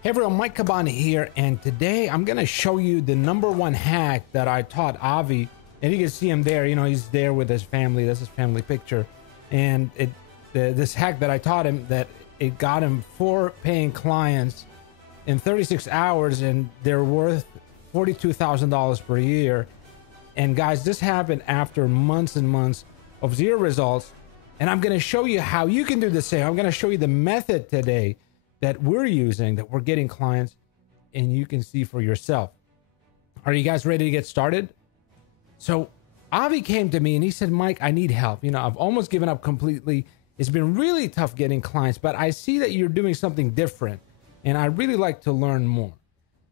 Hey everyone, Mike Cabani here, and today I'm gonna show you the #1 hack that I taught Avi, and you can see him there. You know, he's there with his family. That's his family picture, and this hack that I taught him, that it got him 4 paying clients in 36 hours, and they're worth $42,000 per year. And guys, this happened after months and months of 0 results, and I'm gonna show you how you can do the same. I'm gonna show you the method today that we're using, that we're getting clients, and you can see for yourself. Are you guys ready to get started? So Avi came to me and he said, Mike, I need help. You know, I've almost given up completely. It's been really tough getting clients, but I see that you're doing something different and I really like to learn more.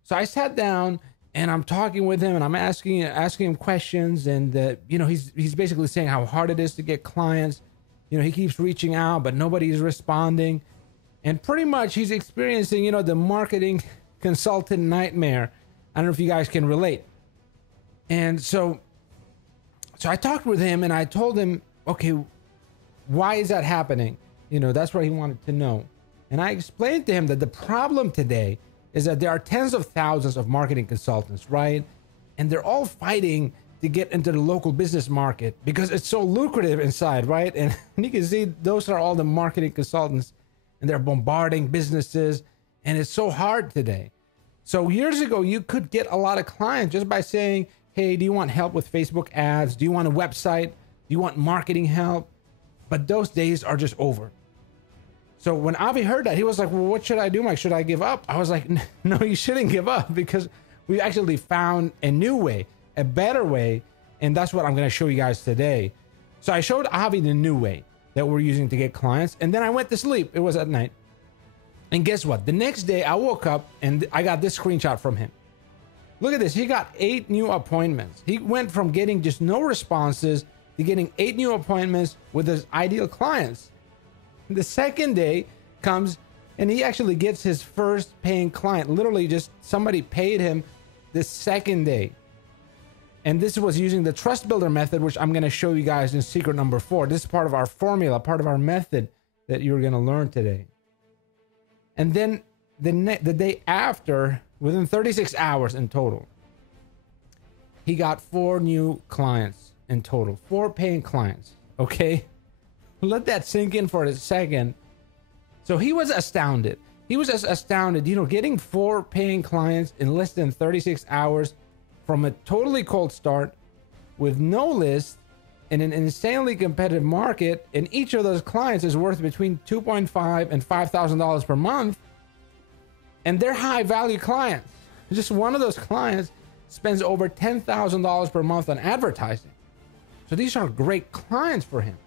So I sat down and I'm talking with him and I'm asking him questions, and you know, he's basically saying how hard it is to get clients. You know, he keeps reaching out, but nobody's responding. And pretty much he's experiencing, you know, the marketing consultant nightmare. I don't know if you guys can relate. And so I talked with him and I told him, okay, why is that happening? You know, that's what he wanted to know. And I explained to him that the problem today is that there are tens of thousands of marketing consultants, right? And they're all fighting to get into the local business market because it's so lucrative inside, right? And you can see those are all the marketing consultants, and they're bombarding businesses, and it's so hard today. So years ago, you could get a lot of clients just by saying, hey, do you want help with Facebook ads? Do you want a website? Do you want marketing help? But those days are just over. So when Avi heard that, he was like, well, what should I do, Mike? Should I give up? I was like, no, you shouldn't give up, because we actually found a new way, a better way, and that's what I'm gonna show you guys today. So I showed Avi the new way that we're using to get clients, and then I went to sleep. It was at night. And guess what? The next day I woke up and I got this screenshot from him. Look at this. He got 8 new appointments. He went from getting just no responses to getting 8 new appointments with his ideal clients. The second day comes and he actually gets his first paying client. Literally just somebody paid him the second day. And this was using the trust builder method, which I'm going to show you guys in secret number 4. This is part of our formula, part of our method that you're going to learn today. And then the day after, within 36 hours in total, he got 4 new clients in total, 4 paying clients. Okay. Let that sink in for a second. So he was astounded. He was just astounded, you know, getting 4 paying clients in less than 36 hours from a totally cold start with no list in an insanely competitive market. And each of those clients is worth between $2.5 and $5,000 per month. And they're high value clients. Just one of those clients spends over $10,000 per month on advertising. So these are great clients for him.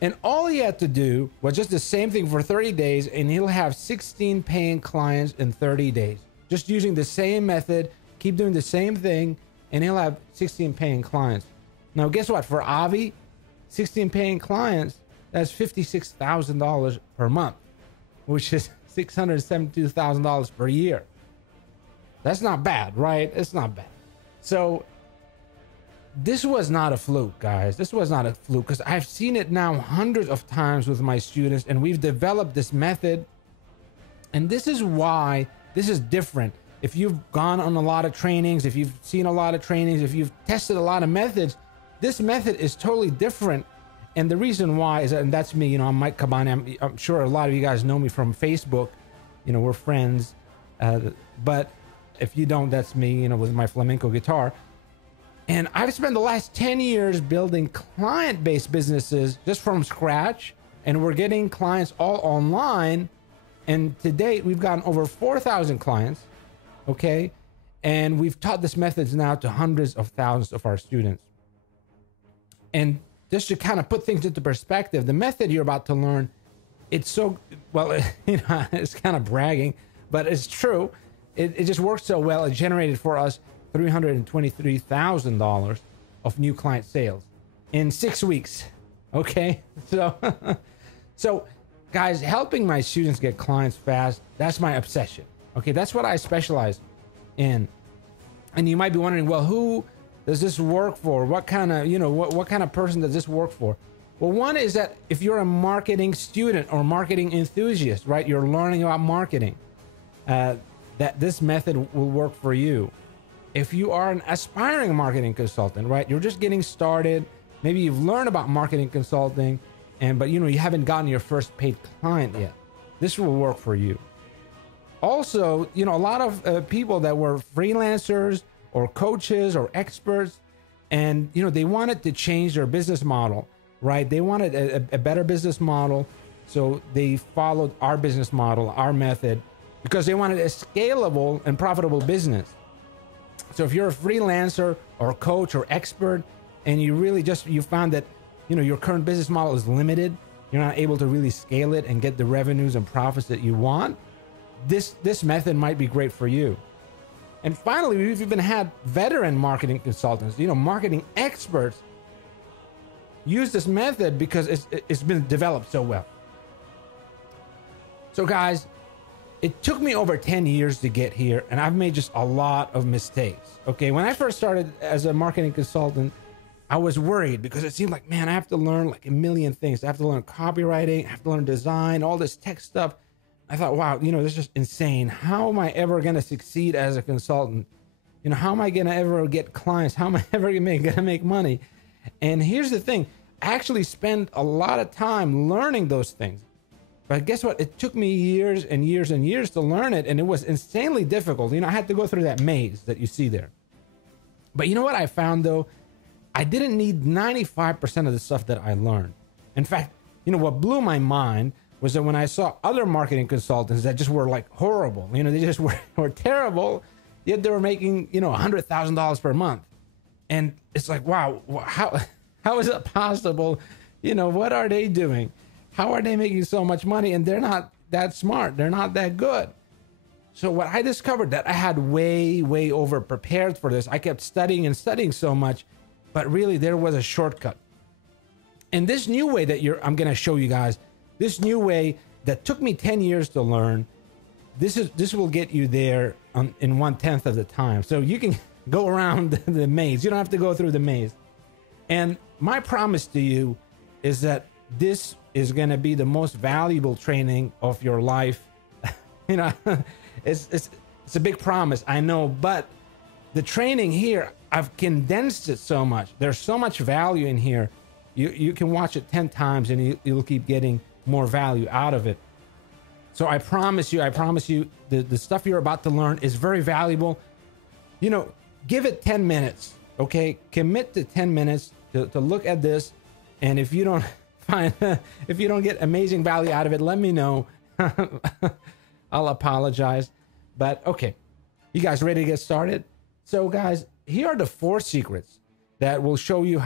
And all he had to do was just the same thing for 30 days, and he'll have 16 paying clients in 30 days. Just using the same method, keep doing the same thing, and he'll have 16 paying clients. Now, guess what? For Avi, 16 paying clients, that's $56,000 per month, which is $672,000 per year. That's not bad, right? It's not bad. So this was not a fluke, guys. This was not a fluke, because I've seen it now hundreds of times with my students, and we've developed this method. And this is why this is different. If you've gone on a lot of trainings, if you've seen a lot of trainings, if you've tested a lot of methods, this method is totally different. And the reason why is that, and that's me, you know, I'm Mike Cabani. I'm sure a lot of you guys know me from Facebook. You know, we're friends. But if you don't, that's me, you know, with my flamenco guitar. And I've spent the last 10 years building client-based businesses just from scratch. And we're getting clients all online. And to date, we've gotten over 4,000 clients. Okay. And we've taught this methods now to hundreds of thousands of our students. And just to kind of put things into perspective, the method you're about to learn, it's so, well, you know, it's kind of bragging, but it's true. It just works so well. It generated for us $323,000 of new client sales in 6 weeks. Okay. So guys, helping my students get clients fast, that's my obsession. Okay, that's what I specialize in. And you might be wondering, well, who does this work for? What kind of, you know, what kind of person does this work for? Well, one is that if you're a marketing student or marketing enthusiast, right, you're learning about marketing, that this method will work for you. If you are an aspiring marketing consultant, right, you're just getting started, maybe you've learned about marketing consulting, but you haven't gotten your first paid client yet, this will work for you. Also, a lot of people that were freelancers or coaches or experts, and they wanted to change their business model, right? They wanted a better business model, so they followed our business model, our method, because they wanted a scalable and profitable business. So if you're a freelancer or coach or expert, and you found that your current business model is limited, you're not able to really scale it and get the revenues and profits that you want, this method might be great for you. And finally, we've even had veteran marketing consultants, marketing experts, use this method because it's been developed so well. So guys, it took me over 10 years to get here, and I've made just a lot of mistakes. Okay, when I first started as a marketing consultant, I was worried because it seemed like, man, I have to learn like a million things. I have to learn copywriting, I have to learn design, all this tech stuff. I thought, wow, this is just insane. How am I ever going to succeed as a consultant? How am I going to ever get clients? How am I ever going to make money? And here's the thing. I actually spent a lot of time learning those things. But guess what? It took me years and years and years to learn it. And it was insanely difficult. I had to go through that maze that you see there. But you know what I found though? I didn't need 95% of the stuff that I learned. In fact, what blew my mind was that when I saw other marketing consultants that just were like horrible, they just were terrible, yet they were making, $100,000 per month. And it's like, wow, how is it possible? What are they doing? How are they making so much money? And they're not that smart. They're not that good. So what I discovered that I had way over prepared for this. I kept studying and studying so much, but really there was a shortcut. And this new way that I'm going to show you guys, this new way that took me 10 years to learn, this will get you there in 1/10 of the time. So you can go around the maze. You don't have to go through the maze. And my promise to you is that this is going to be the most valuable training of your life. It's a big promise, I know, but the training here, I've condensed it so much. There's so much value in here. You can watch it 10 times and you'll keep getting more value out of it. So I promise you, the stuff you're about to learn is very valuable. Give it 10 minutes, okay? Commit to 10 minutes to look at this. And if you don't if you don't get amazing value out of it, let me know. I'll apologize. But okay, you guys ready to get started? So guys, here are the 4 secrets that will show you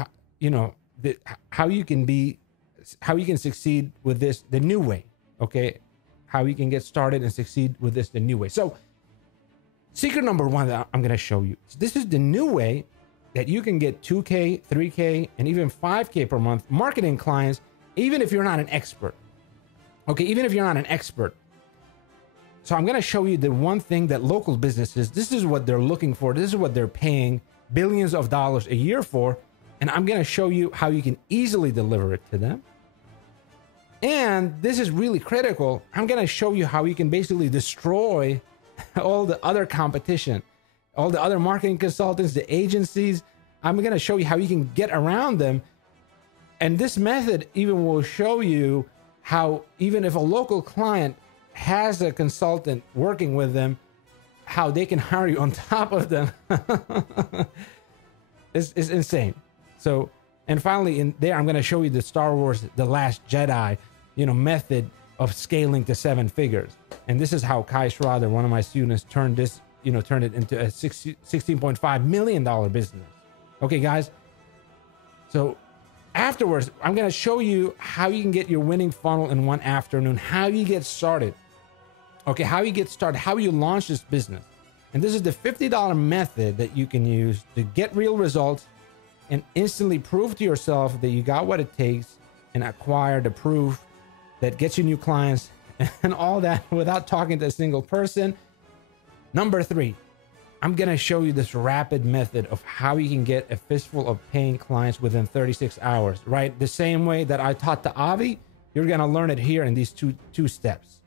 how you can succeed with this the new way. Okay, how you can get started and succeed with this the new way. So secret number 1 that I'm going to show you, this is the new way that you can get 2K, 3K, and even 5K per month marketing clients, even if you're not an expert. Okay, even if you're not an expert. So I'm going to show you the one thing that local businesses, this is what they're looking for. This is what they're paying billions of dollars a year for. And I'm going to show you how you can easily deliver it to them. And this is really critical. I'm going to show you how you can basically destroy all the other competition, all the other marketing consultants, the agencies. I'm going to show you how you can get around them. And this method even will show you how, even if a local client has a consultant working with them, how they can hire you on top of them. It's insane. So, and finally in there, I'm going to show you the Star Wars The Last Jedi, method of scaling to 7 figures. And this is how Kai Schroeder, one of my students, turned it into a $16.5 million business. Okay, guys. So afterwards, I'm going to show you how you can get your winning funnel in one afternoon, how you get started. Okay, how you get started, how you launch this business. And this is the $50 method that you can use to get real results and instantly prove to yourself that you got what it takes and acquire the proof that gets you new clients and all that without talking to a single person. Number 3, I'm going to show you this rapid method of how you can get a fistful of paying clients within 36 hours, right? The same way that I taught to Avi, you're going to learn it here in these two steps.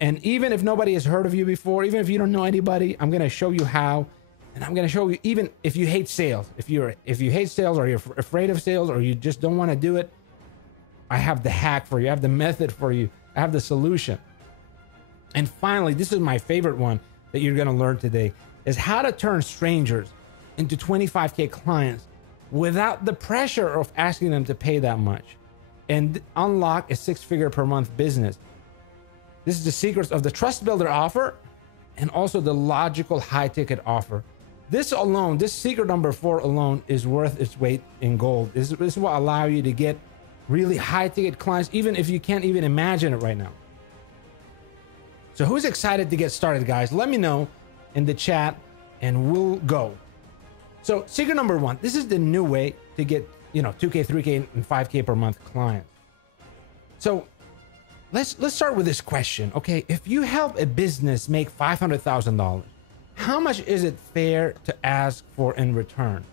And even if nobody has heard of you before, even if you don't know anybody, I'm going to show you how. And I'm going to show you, even if you hate sales, if you hate sales, or you're afraid of sales, or you just don't want to do it, I have the hack for you. I have the method for you. I have the solution. And finally, this is my favorite one that you're going to learn today, is how to turn strangers into 25K clients without the pressure of asking them to pay that much, and unlock a 6-figure per month business. This is the secrets of the Trust Builder offer, and also the logical high ticket offer. This alone, this secret number 4 alone, is worth its weight in gold. This is what allows you to get really high ticket clients, even if you can't even imagine it right now. So who's excited to get started, guys? Let me know in the chat and we'll go. So secret number 1, this is the new way to get, 2K, 3K, and 5K per month clients. So let's start with this question. Okay, if you help a business make $500,000, how much is it fair to ask for in return?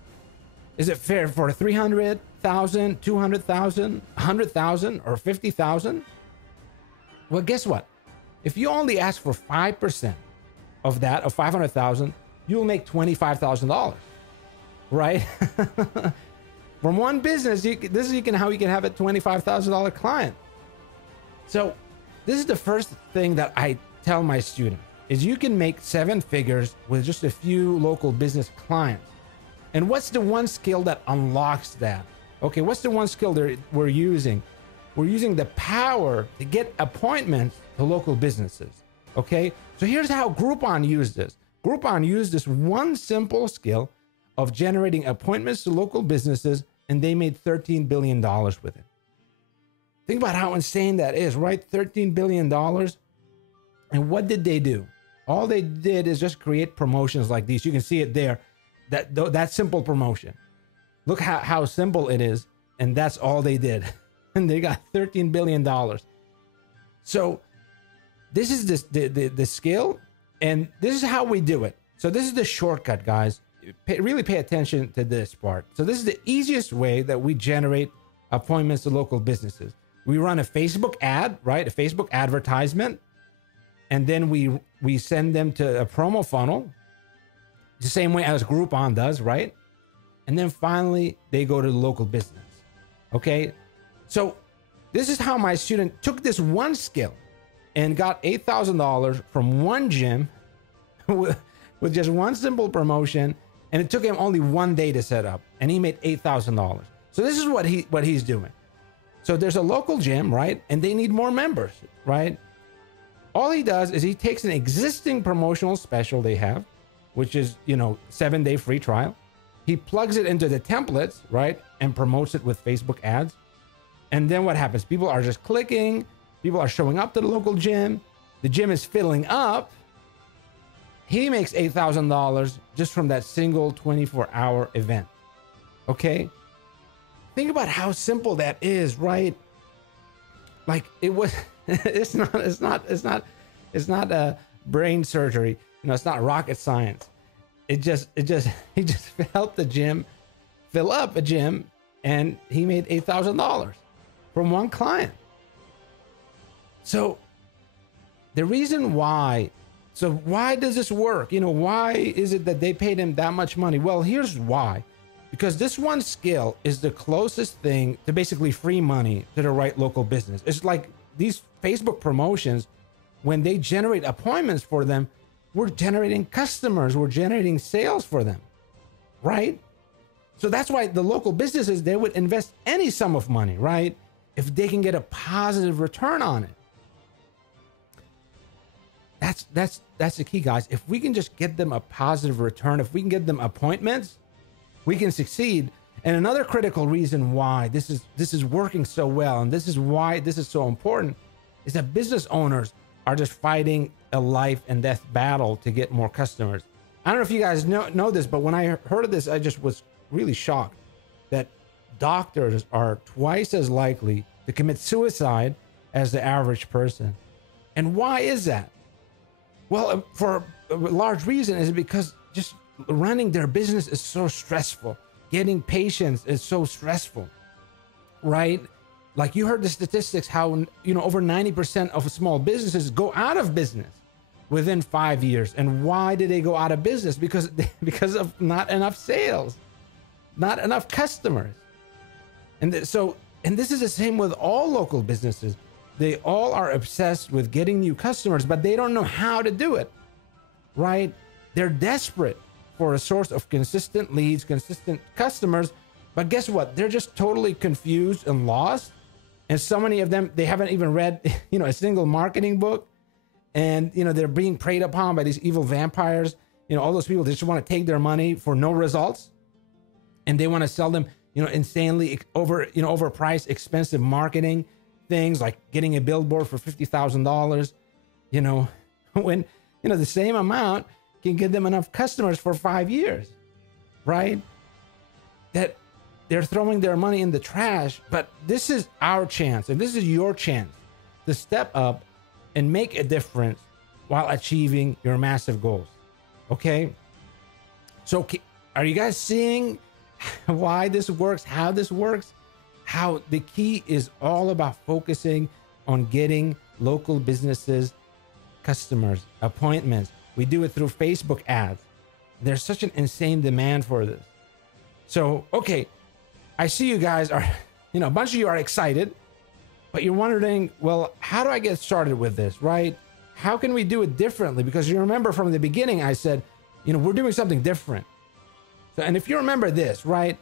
Is it fair for 300,000, 200,000, 100,000, or 50,000? Well, guess what? If you only ask for 5% of that, of 500,000, you'll make $25,000, right? From one business, this is how you can have a $25,000 client. So this is the first thing that I tell my students, is you can make 7 figures with just a few local business clients. And what's the one skill that unlocks that? Okay, what's the one skill that we're using? We're using the power to get appointments to local businesses. Okay, so here's how Groupon used this. Groupon used this one simple skill of generating appointments to local businesses, and they made $13 billion with it. Think about how insane that is, right? $13 billion. And what did they do? All they did is just create promotions like these. You can see it there, that simple promotion. Look how simple it is. And that's all they did. And they got $13 billion. So this is the skill, and this is how we do it. So this is the shortcut, guys. Really pay attention to this part. So this is the easiest way that we generate appointments to local businesses. We run a Facebook ad, right? A Facebook advertisement. And then we send them to a promo funnel, the same way as Groupon does, right? And then finally, they go to the local business. Okay? So this is how my student took this one skill and got $8,000 from one gym with just one simple promotion. And it took him only 1 day to set up, and he made $8,000. So this is what he's doing. So there's a local gym, right? And they need more members, right? All he does is he takes an existing promotional special they have, which is, 7-day free trial. He plugs it into the templates, right? And promotes it with Facebook ads. And then what happens? People are just clicking. People are showing up to the local gym. The gym is filling up. He makes $8,000 just from that single 24-hour event. Okay? Think about how simple that is, right? Like it was, it's not a brain surgery. It's not rocket science. He just helped the gym fill up a gym, and he made $8,000 from one client. So the reason why, why does this work? Why is it that they paid him that much money? Well, here's why. Because this one skill is the closest thing to basically free money to the right local business. It's like these Facebook promotions, when they generate appointments for them, we're generating customers, we're generating sales for them, right? So that's why the local businesses, they would invest any sum of money, right? If they can get a positive return on it. That's the key, guys. If we can just get them a positive return, if we can get them appointments, we can succeed. And another critical reason why this is working so well, and this is why this is so important, is that business owners are just fighting a life and death battle to get more customers. I don't know if you guys know this, but when I heard of this, I just was really shocked that doctors are twice as likely to commit suicide as the average person. And why is that? Well, for a large reason is because just running their business is so stressful. Getting patients is so stressful, right? Like you heard the statistics, how, over 90% of small businesses go out of business within 5 years. And why did they go out of business? Because of not enough sales, not enough customers. And this is the same with all local businesses. They all are obsessed with getting new customers, but they don't know how to do it, right? They're desperate for a source of consistent leads, consistent customers. But guess what? They're just totally confused and lost. And so many of them, they haven't even read, a single marketing book. And, they're being preyed upon by these evil vampires. All those people, they just want to take their money for no results. And they want to sell them, insanely overpriced, expensive marketing things, like getting a billboard for $50,000, when, the same amount can get them enough customers for 5 years, right? That they're throwing their money in the trash. But this is our chance, and this is your chance to step up and make a difference while achieving your massive goals. Okay? So are you guys seeing why this works, how this works? How the key is all about focusing on getting local businesses, customers, appointments. We do it through Facebook ads. There's such an insane demand for this. So, okay, I see you guys are, a bunch of you are excited, but you're wondering, well, how do I get started with this, right? How can we do it differently? Because you remember from the beginning, I said, we're doing something different. So, and if you remember this, right?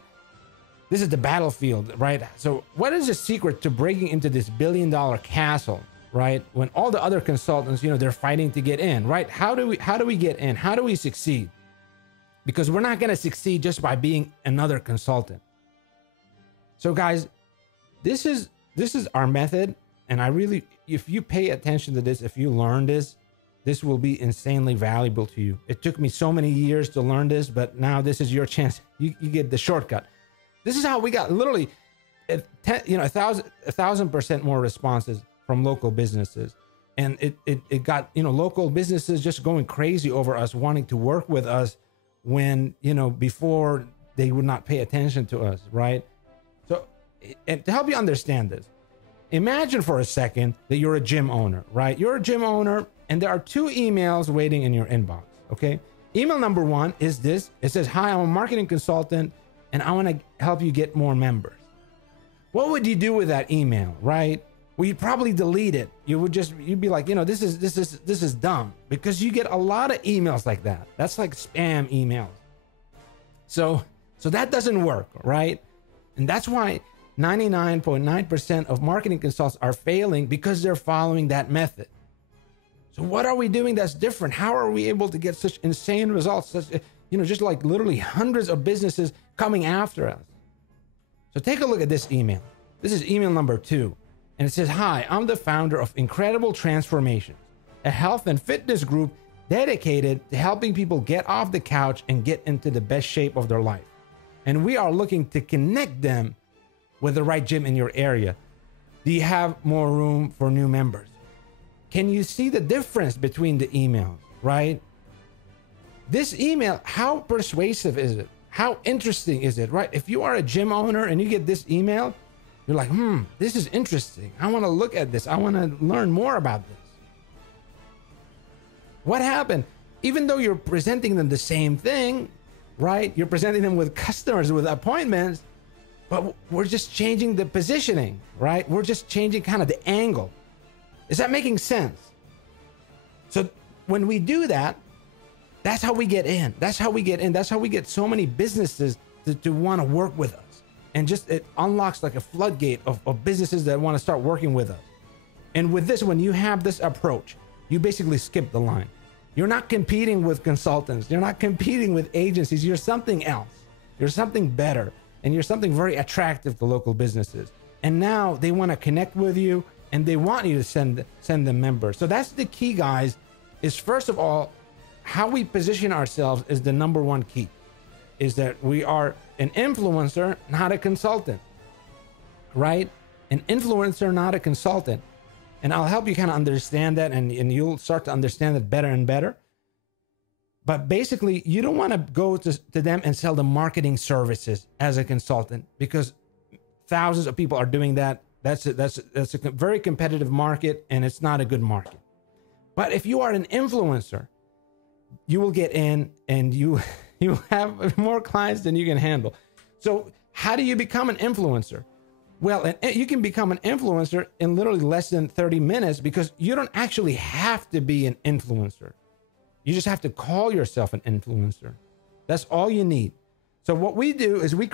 This is the battlefield, right? So what is the secret to breaking into this billion-dollar castle, right? When all the other consultants, they're fighting to get in, right? How do we get in? How do we succeed? Because we're not going to succeed just by being another consultant. So guys, this is our method. And I really, if you pay attention to this, if you learn this, this will be insanely valuable to you. It took me so many years to learn this, but now this is your chance. You get the shortcut. This is how we got literally 1,000% more responses from local businesses. And it got, local businesses just going crazy over us, wanting to work with us when, before they would not pay attention to us, right? So, and to help you understand this, imagine for a second that you're a gym owner, right? You're a gym owner and there are 2 emails waiting in your inbox, okay? Email number 1 is this. It says, "Hi, I'm a marketing consultant and I want to help you get more members." What would you do with that email, right? Well, you'd probably delete it. You'd be like, this is dumb, because you get a lot of emails like that. That's like spam emails. So that doesn't work, right? And that's why 99.9% of marketing consultants are failing, because they're following that method. So what are we doing that's different? How are we able to get such insane results? Just like literally hundreds of businesses coming after us. So take a look at this email. This is email number 2. And it says, "Hi, I'm the founder of Incredible Transformations, a health and fitness group dedicated to helping people get off the couch and get into the best shape of their life. And we are looking to connect them with the right gym in your area. Do you have more room for new members?" Can you see the difference between the emails, right? This email, how persuasive is it? How interesting is it, right? If you are a gym owner and you get this email, you're like, this is interesting. I want to look at this. I want to learn more about this. What happened? Even though you're presenting them the same thing, right? You're presenting them with customers, with appointments, but we're just changing the positioning, right? We're just changing kind of the angle. Is that making sense? So when we do that, that's how we get in. That's how we get in. That's how we get so many businesses to want to work with us. And just it unlocks like a floodgate of businesses that want to start working with us. And with this, when you have this approach, you basically skip the line. You're not competing with consultants. You're not competing with agencies. You're something else. You're something better. And you're something very attractive to local businesses. And now they want to connect with you and they want you to send them members. So that's the key, guys, is first of all, how we position ourselves is the number one key. Is that we are an influencer, not a consultant, right? An influencer, not a consultant. And I'll help you kind of understand that, and you'll start to understand it better and better. But basically, you don't want to go to them and sell the marketing services as a consultant, because thousands of people are doing that. That's a very competitive market, and it's not a good market. But if you are an influencer, you will get in and you have more clients than you can handle. So how do you become an influencer? Well, you can become an influencer in literally less than 30 minutes, because you don't actually have to be an influencer. You just have to call yourself an influencer. That's all you need. So what we do is we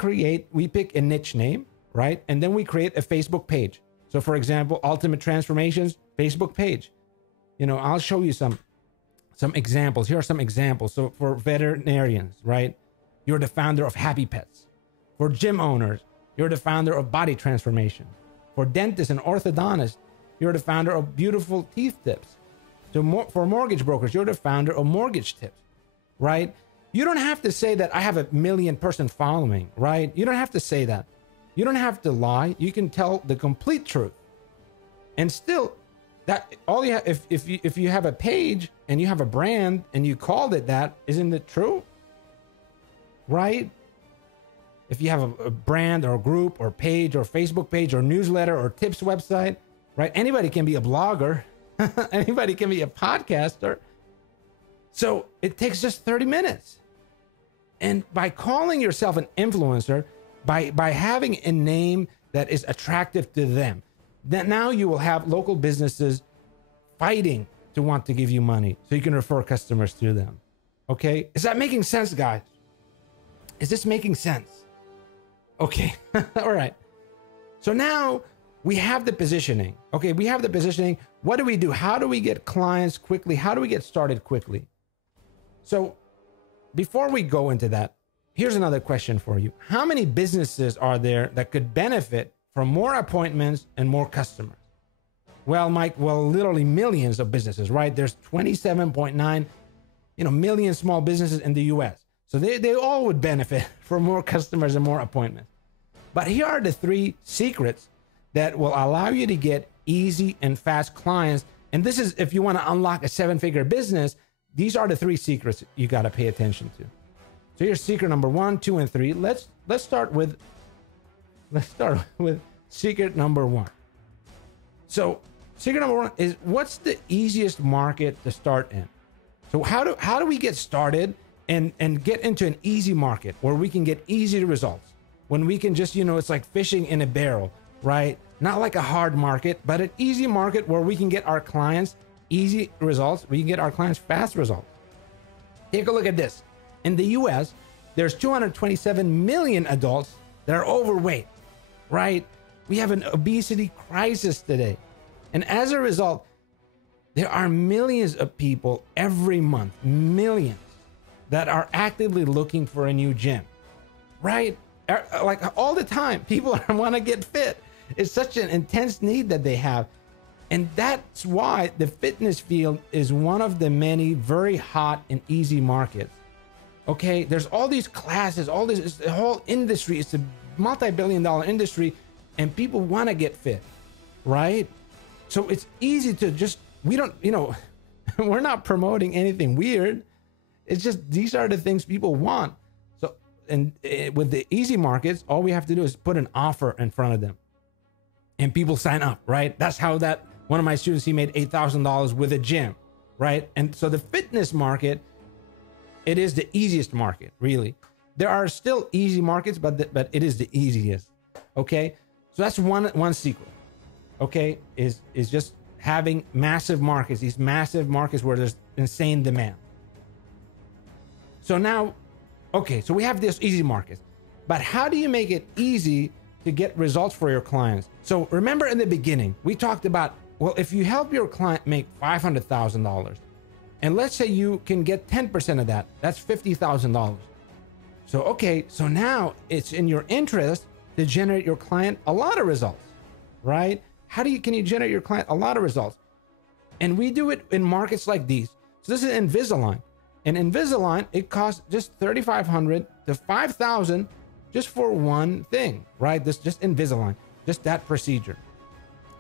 pick a niche name, right? And then we create a Facebook page. So for example, Ultimate Transformations Facebook page. I'll show you some examples. Here are some examples. So for veterinarians, right? You're the founder of Happy Pets. For gym owners, you're the founder of Body Transformation. For dentists and orthodontists, you're the founder of Beautiful Teeth Tips. So for mortgage brokers, you're the founder of Mortgage Tips, right? You don't have to say that I have a 1 million person following, right? You don't have to say that. You don't have to lie. You can tell the complete truth. And still, that all you have, if you have a page and you have a brand and you called it that, isn't it true? Right? If you have a brand or a group or page or Facebook page or newsletter or tips website, right? Anybody can be a blogger. Anybody can be a podcaster. So it takes just 30 minutes. And by calling yourself an influencer, by having a name that is attractive to them, then now you will have local businesses fighting to want to give you money so you can refer customers to them. Okay? Is that making sense, guys? Is this making sense? Okay. All right. So now we have the positioning. Okay, we have the positioning. What do we do? How do we get clients quickly? How do we get started quickly? So before we go into that, here's another question for you. How many businesses are there that could benefit from more appointments and more customers? Well, Mike, literally millions of businesses, right? There's 27.9 million small businesses in the US. So they all would benefit from more customers and more appointments. But here are the 3 secrets that will allow you to get easy and fast clients. And this is, if you want to unlock a 7-figure business, these are the 3 secrets you got to pay attention to. So here's secret number 1, 2, and 3. Let's start with secret number 1. So secret number 1 is, what's the easiest market to start in? So how do we get started and get into an easy market where we can get easy results? When we can just, it's like fishing in a barrel, right? Not like a hard market, but an easy market where we can get our clients easy results. We can get our clients fast results. Take a look at this. In the US, there's 227 million adults that are overweight, right? We have an obesity crisis today. And as a result, there are millions of people every month, millions, that are actively looking for a new gym, right? Like all the time, people want to get fit. It's such an intense need that they have. And that's why the fitness field is one of the many very hot and easy markets. Okay, there's all these classes, the whole industry. It's a multi-billion-dollar industry, and people want to get fit, right? So it's easy to just, we're not promoting anything weird. It's just, these are the things people want. So, and with the easy markets, all we have to do is put an offer in front of them, and people sign up, right? That's how one of my students, he made $8,000 with a gym, right? And so the fitness market, it is the easiest market, really. There are still easy markets, but it is the easiest. Okay, so that's one secret. Okay, is just having massive markets, these massive markets where there's insane demand. So now, okay, so we have this easy markets, but how do you make it easy to get results for your clients? So remember in the beginning, we talked about, well, if you help your client make $500,000, and let's say you can get 10% of that, that's $50,000. So, okay, so now it's in your interest to generate your client a lot of results, right? Can you generate your client a lot of results? And we do it in markets like these. So this is Invisalign. And Invisalign, it costs just $3,500 to $5,000 just for one thing, right? This just Invisalign, just that procedure.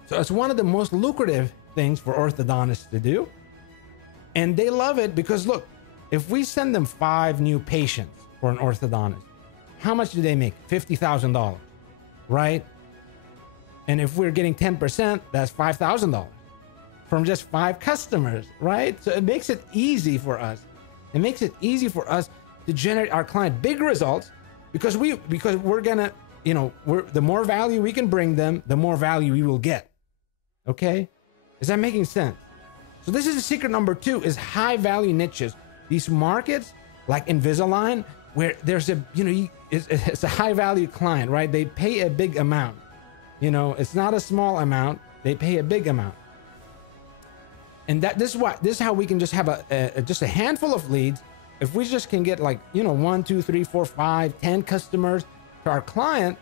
So it's one of the most lucrative things for orthodontists to do. And they love it because, look, if we send them 5 new patients for an orthodontist, how much do they make? $50,000, right? And if we're getting 10%, that's $5,000 from just 5 customers, right? So it makes it easy for us. It makes it easy for us to generate our client big results because we're gonna, the more value we can bring them, the more value we will get. Okay, is that making sense? So this is the secret number 2: is high value niches. These markets like Invisalign, where there's a it's a high value client, right? They pay a big amount. It's not a small amount. They pay a big amount. And this is how we can just have just a handful of leads. If we just can get 1, 2, 3, 4, 5, 10 customers to our client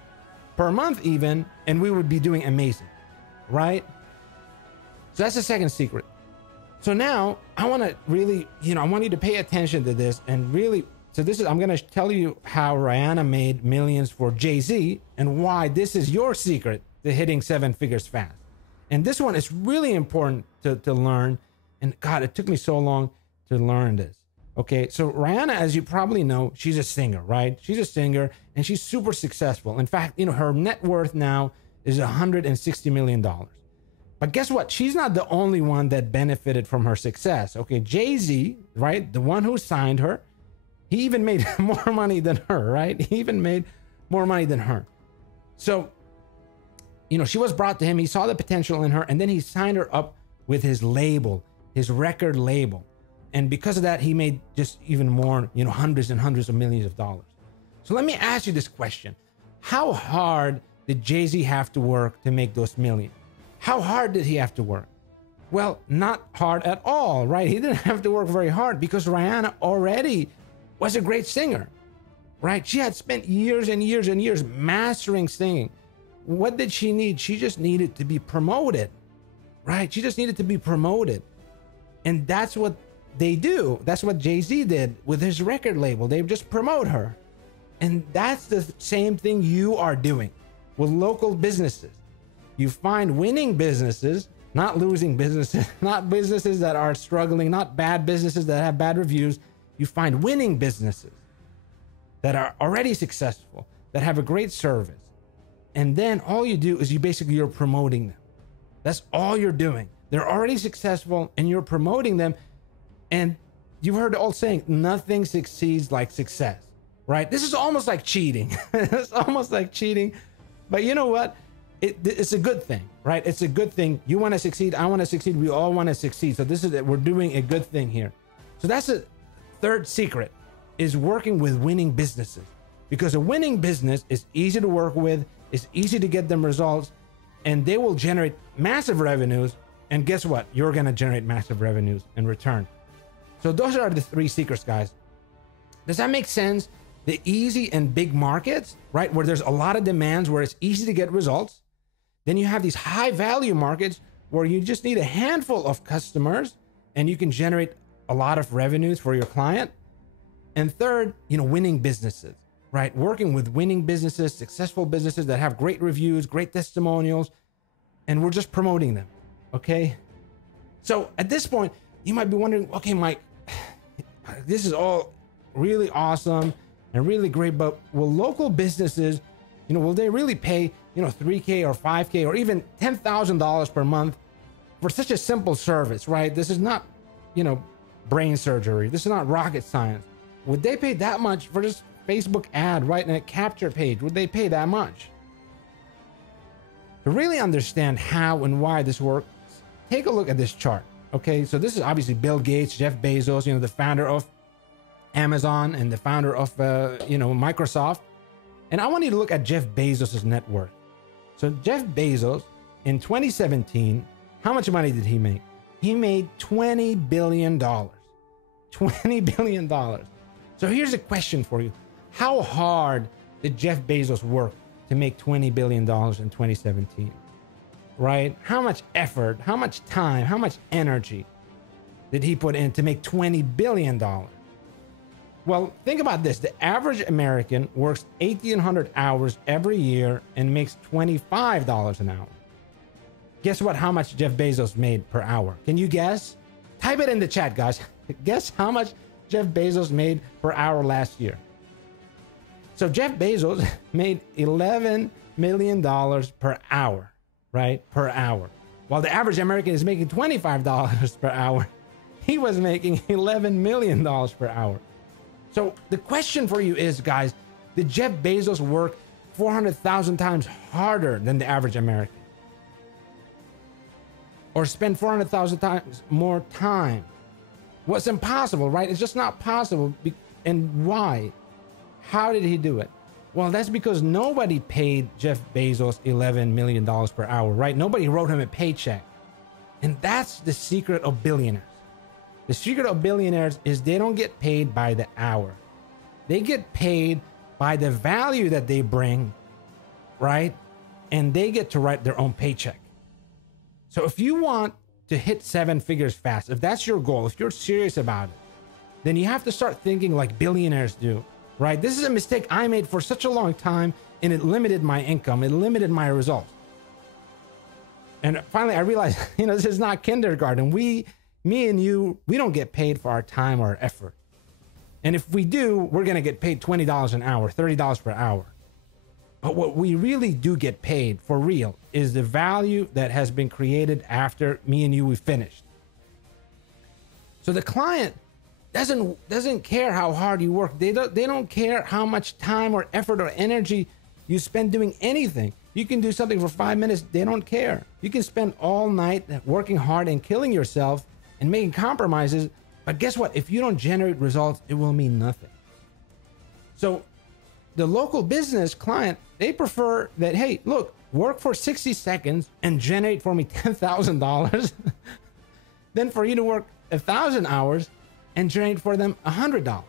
per month even, and we would be doing amazing, right? So that's the second secret. So now I want to really, I want you to pay attention to this and really, I'm going to tell you how Rihanna made millions for Jay-Z and why this is your secret to hitting 7 figures fast. And this one is really important to learn. And God, it took me so long to learn this. Okay, so Rihanna, as you probably know, she's a singer, right? She's a singer and she's super successful. In fact, her net worth now is $160 million. But guess what? She's not the only one that benefited from her success. Okay, Jay-Z, right? The one who signed her, he even made more money than her, right? He even made more money than her. So, she was brought to him. He saw the potential in her, and then he signed her up with his label, his record label. And because of that, he made just even more, hundreds and hundreds of millions of dollars. So let me ask you this question. How hard did Jay-Z have to work to make those millions? How hard did he have to work? Well, not hard at all, right? He didn't have to work very hard because Rihanna already was a great singer, right? She had spent years and years and years mastering singing. What did she need? She just needed to be promoted, right? She just needed to be promoted. And that's what they do. That's what Jay-Z did with his record label. They just promote her. And that's the same thing you are doing with local businesses. You find winning businesses, not losing businesses, not businesses that are struggling, not bad businesses that have bad reviews. You find winning businesses that are already successful, that have a great service. And then all you do is you're promoting them. That's all you're doing. They're already successful and you're promoting them. And you've heard the old saying, nothing succeeds like success, right? This is almost like cheating. It's almost like cheating. But you know what? It's a good thing, right? It's a good thing. You want to succeed. I want to succeed. We all want to succeed. So we're doing a good thing here. So that's a third secret, is working with winning businesses, because a winning business is easy to work with. It's easy to get them results, and they will generate massive revenues. And guess what? You're going to generate massive revenues in return. So those are the 3 secrets, guys. Does that make sense? The easy and big markets, right? Where there's a lot of demands, where it's easy to get results. Then you have these high value markets where you just need a handful of customers and you can generate a lot of revenues for your client. And third, winning businesses, right? Working with winning businesses, successful businesses that have great reviews, great testimonials, and we're just promoting them. Okay. So at this point, you might be wondering, okay, Mike, this is all really awesome and really great, but will local businesses, will they really pay, $3K or $5K or even $10,000 per month for such a simple service, right? This is not, brain surgery. This is not rocket science. Would they pay that much for this Facebook ad, right? And a capture page? Would they pay that much? To really understand how and why this works, take a look at this chart. Okay, so this is obviously Bill Gates, Jeff Bezos, the founder of Amazon and the founder of, Microsoft. And I want you to look at Jeff Bezos' net worth. So Jeff Bezos in 2017, how much money did he make? He made $20 billion. $20 billion. So here's a question for you. How hard did Jeff Bezos work to make $20 billion in 2017? Right? How much effort, how much time, how much energy did he put in to make $20 billion? Well, think about this. The average American works 1,800 hours every year and makes $25 an hour. Guess what? How much Jeff Bezos made per hour? Can you guess? Type it in the chat, guys. Guess how much Jeff Bezos made per hour last year. So Jeff Bezos made $11 million per hour, right? Per hour. While the average American is making $25 per hour, he was making $11 million per hour. So the question for you is, guys, did Jeff Bezos work 400,000 times harder than the average American? Or spend 400,000 times more time? Well, it's impossible, right? It's just not possible. And why? How did he do it? Well, that's because nobody paid Jeff Bezos $11 million per hour, right? Nobody wrote him a paycheck. And that's the secret of billionaires. The secret of billionaires is they don't get paid by the hour. They get paid by the value that they bring, right? And they get to write their own paycheck. So if you want to hit 7 figures fast, if that's your goal, if you're serious about it, then you have to start thinking like billionaires do, right? This is a mistake I made for such a long time, and it limited my income. It limited my results. And finally, I realized, this is not kindergarten. Me and you, we don't get paid for our time or our effort. And if we do, we're going to get paid $20 an hour, $30 per hour. But what we really do get paid for real is the value that has been created after me and you, we finished. So the client doesn't care how hard you work. They don't care how much time or effort or energy you spend doing anything. You can do something for 5 minutes. They don't care. You can spend all night working hard and killing yourself and making compromises. But guess what? If you don't generate results, it will mean nothing. So the local business client, they prefer that, hey, look, work for 60 seconds and generate for me $10,000 than for you to work 1,000 hours and generate for them $100.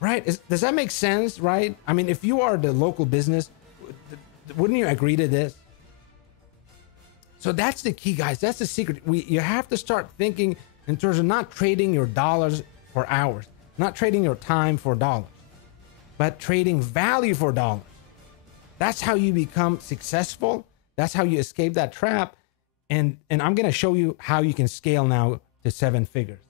Right? Does that make sense? Right? I mean, if you are the local business, wouldn't you agree to this? So that's the key, guys. That's the secret. You have to start thinking in terms of not trading your dollars for hours, not trading your time for dollars, but trading value for dollars. That's how you become successful. That's how you escape that trap. And I'm going to show you how you can scale now to 7 figures.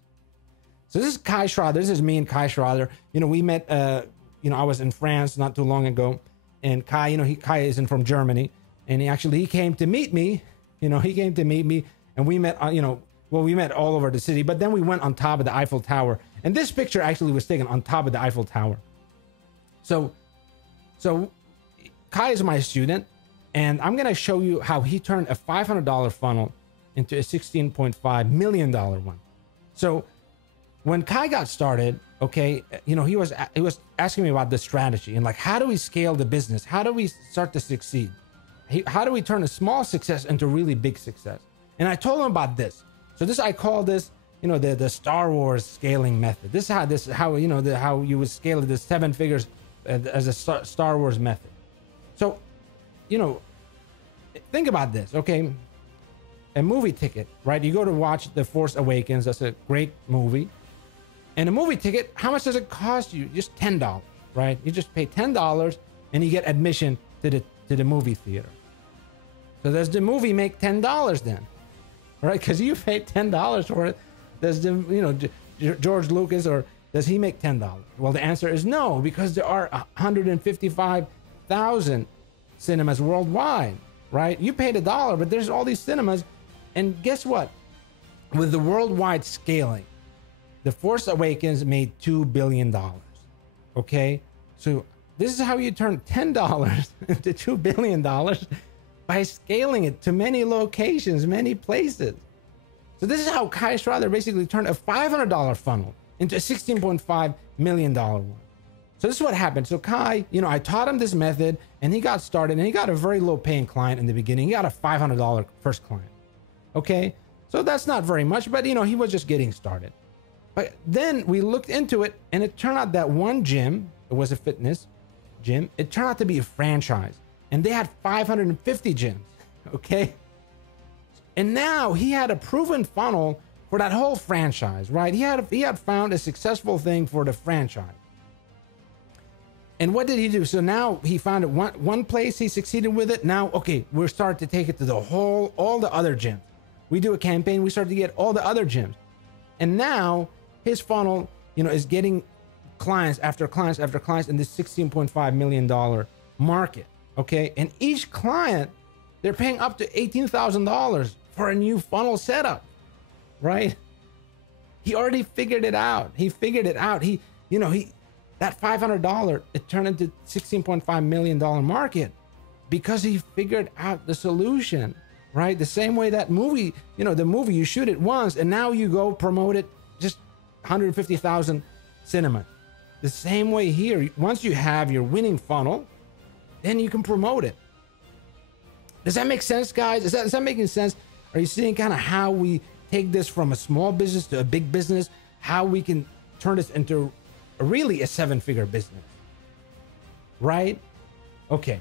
So this is Kai Schroeder. This is me and Kai Schroeder. We met, I was in France not too long ago. And Kai, Kai isn't from Germany. And he came to meet me. He came to meet me. And we met, we met all over the city. But then we went on top of the Eiffel Tower. And this picture actually was taken on top of the Eiffel Tower. So Kai is my student. And I'm going to show you how he turned a $500 funnel into a $16.5 million one. So when Kai got started, okay, he was asking me about the strategy and like, how do we scale the business? How do we start to succeed? How do we turn a small success into really big success? And I told him about this. So I call this, the Star Wars scaling method. This is how you would scale the 7 figures as a Star Wars method. So, think about this, okay? A movie ticket, right? You go to watch The Force Awakens. That's a great movie. And a movie ticket, how much does it cost you? Just $10, right? You just pay $10 and you get admission to the movie theater. So does the movie make $10 then? Right? Because you paid $10 for it. Does George Lucas, or does he make $10? Well, the answer is no, because there are 155,000 cinemas worldwide, right? You paid $1, but there's all these cinemas. And guess what? With the worldwide scaling, The Force Awakens made $2 billion. Okay? So this is how you turn $10 into $2 billion by scaling it to many locations, many places. So this is how Kai Schroeder basically turned a $500 funnel into a $16.5 million one. So this is what happened. So Kai, I taught him this method and he got started and he got a very low paying client in the beginning. He got a $500 first client. Okay? So that's not very much, but he was just getting started. But then we looked into it and it turned out that one gym, it was a fitness gym, it turned out to be a franchise and they had 550 gyms. Okay? And now he had a proven funnel for that whole franchise, right? He had found a successful thing for the franchise. And what did he do? So now he found it one place, he succeeded with it. Now, okay, we're starting to take it to all the other gyms. We do a campaign, we start to get all the other gyms. And now his funnel is getting clients after clients after clients in this $16.5 million market. Okay. And each client, they're paying up to $18,000 for a new funnel setup, right? He already figured it out. He figured it out. That $500, it turned into $16.5 million market because he figured out the solution, right? The same way that movie, the movie, you shoot it once and now you go promote it just 150,000 cinema. The same way here, once you have your winning funnel, then you can promote it. Does that make sense, guys? Is that making sense? Are you seeing kind of how we take this from a small business to a big business? How we can turn this into really a 7-figure business, right? Okay.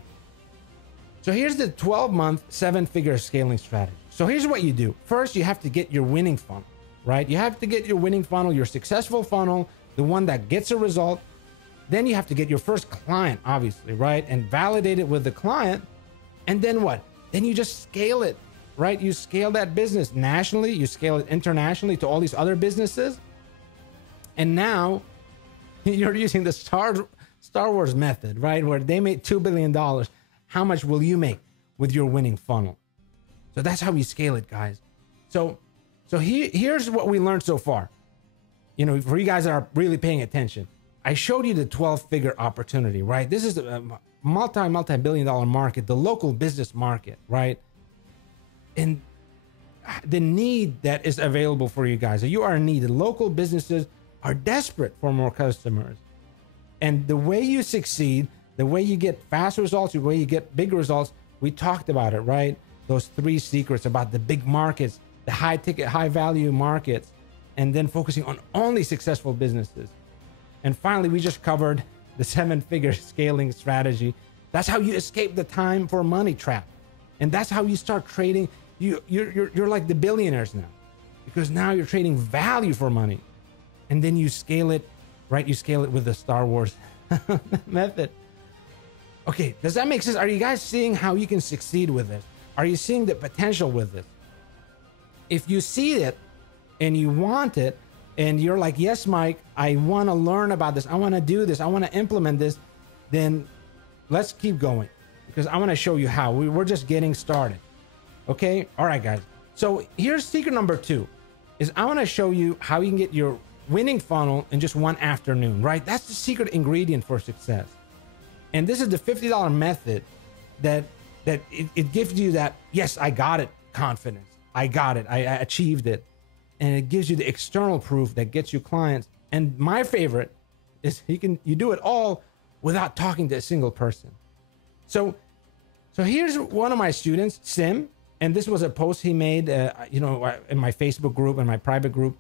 So here's the 12-month 7-figure scaling strategy. So here's what you do. First, you have to get your winning funnel, right? You have to get your winning funnel, your successful funnel, the one that gets a result. Then you have to get your first client, obviously, right? And validate it with the client. And then what? Then you just scale it, right? You scale that business nationally, you scale it internationally to all these other businesses. And now you're using the Star Wars method, right? Where they made $2 billion. How much will you make with your winning funnel? So that's how we scale it, guys. So here's what we learned so far. For you guys that are really paying attention, I showed you the 12-figure opportunity, right? This is a multi-billion dollar market, the local business market, right? And the need that is available for you guys. You are in need. The local businesses are desperate for more customers. And the way you succeed, the way you get fast results, the way you get big results, we talked about it, right? Those 3 secrets about the big markets, the high ticket, high value markets, and then focusing on only successful businesses. And finally, we just covered the 7-figure scaling strategy. That's how you escape the time for money trap. And that's how you start trading. You're like the billionaires now, because now you're trading value for money. And then you scale it, right? You scale it with the Star Wars method. Okay, does that make sense? Are you guys seeing how you can succeed with this? Are you seeing the potential with this? If you see it and you want it, and you're like, yes, Mike, I want to learn about this. I want to do this. I want to implement this. Then let's keep going, because I want to show you how. We're just getting started. Okay. All right, guys. So here's secret number 2 is I want to show you how you can get your winning funnel in just one afternoon, right? That's the secret ingredient for success. And this is the $50 method that it gives you that, yes, I got it, confidence. I got it. I achieved it. And it gives you the external proof that gets you clients. And my favorite is you do it all without talking to a single person. So here's one of my students, Sim, and this was a post he made, in my Facebook group and my private group.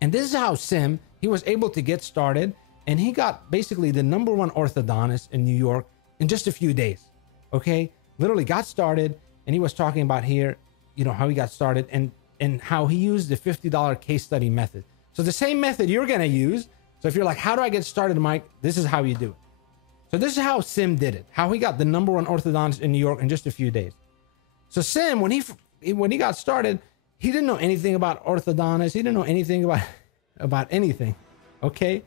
And this is how Sim, he was able to get started, and he got basically the #1 orthodontist in New York in just a few days. Okay, literally got started, and he was talking about here, how he got started and how he used the $50 case study method. So the same method you're going to use. So if you're like, how do I get started, Mike? This is how you do it. So this is how Sim did it, how he got the #1 orthodontist in New York in just a few days. So Sim, when he got started, he didn't know anything about orthodontists. He didn't know anything about anything. Okay.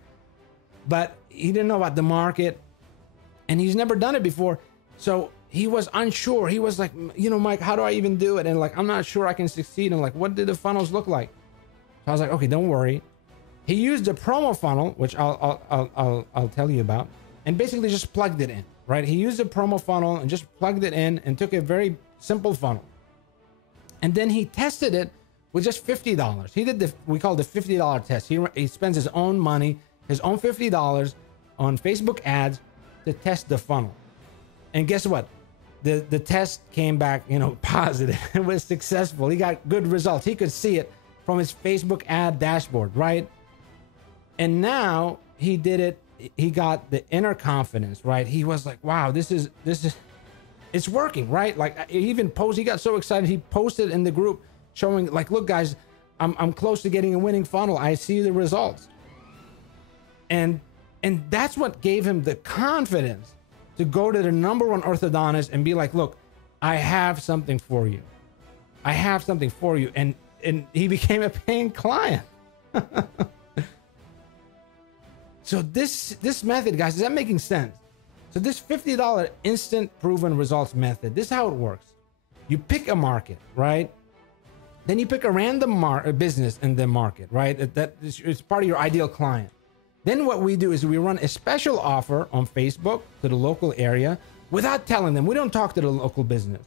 But he didn't know about the market, and he's never done it before. So he was unsure. He was like, Mike, how do I even do it? And like, I'm not sure I can succeed. And like, what did the funnels look like? So I was like, okay, don't worry. He used a promo funnel, which I'll tell you about, and basically just plugged it in, right? He used a promo funnel and just plugged it in and took a very simple funnel. And then he tested it with just $50. He did we call it the $50 test. He spends his own money, his own $50 on Facebook ads to test the funnel. And guess what? The test came back, positive. It was successful. He got good results. He could see it from his Facebook ad dashboard, right? And now he did it. He got the inner confidence, right? He was like, wow, this is, it's working, right? Like he even posted, he got so excited. He posted in the group showing like, look guys, I'm close to getting a winning funnel. I see the results. And that's what gave him the confidence to go to the #1 orthodontist and be like, look, I have something for you. I have something for you. And he became a paying client. So this method, guys, is that making sense? So this $50 instant proven results method, this is how it works. You pick a market, right? Then you pick a random business in the market, right? It's part of your ideal client. Then what we do is we run a special offer on Facebook to the local area without telling them. We don't talk to the local business.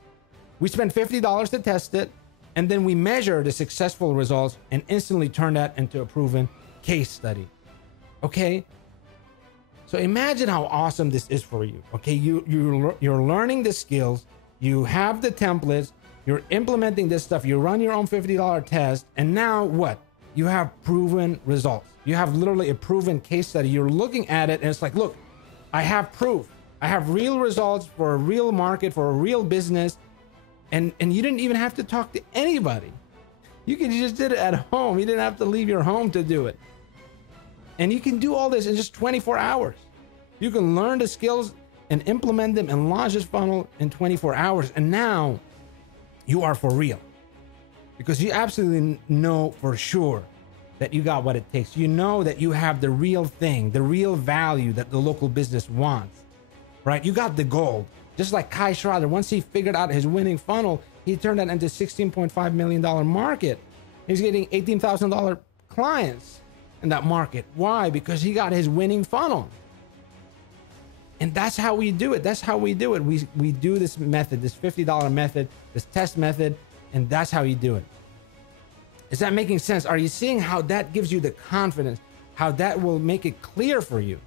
We spend $50 to test it, and then we measure the successful results and instantly turn that into a proven case study. Okay? So imagine how awesome this is for you. Okay, you're learning the skills, you have the templates, you're implementing this stuff, you run your own $50 test, and now what? You have proven results. You have literally a proven case study. You're looking at it and it's like, look, I have proof. I have real results for a real market, for a real business, and you didn't even have to talk to anybody. You just did it at home. You didn't have to leave your home to do it. And you can do all this in just 24 hours. You can learn the skills and implement them and launch this funnel in 24 hours. And now you are for real, because you absolutely know for sure that you got what it takes. You know that you have the real thing, the real value that the local business wants, right? You got the gold. Just like Kai Schroeder, once he figured out his winning funnel, he turned that into $16.5 million market. He's getting $18,000 clients in that market. Why? Because he got his winning funnel. And that's how we do it. That's how we do it. We do this method, this $50 method, this test method, and that's how you do it. Is that making sense? Are you seeing how that gives you the confidence? How that will make it clear for you?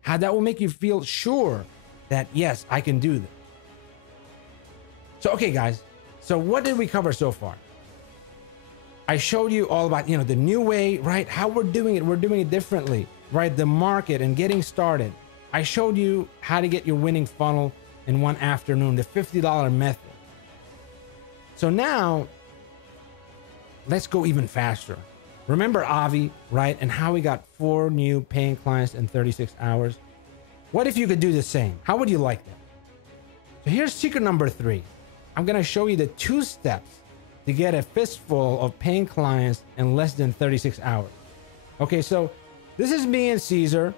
How that will make you feel sure that, yes, I can do this. So, okay, guys. So what did we cover so far? I showed you all about, the new way, right? How we're doing it. We're doing it differently, right? The market and getting started. I showed you how to get your winning funnel in one afternoon, the $50 method. So now let's go even faster. Remember Avi, right? And how we got 4 new paying clients in 36 hours. What if you could do the same? How would you like that? So here's secret number 3. I'm going to show you the 2 steps to get a fistful of paying clients in less than 36 hours. Okay, so this is me and Caesar.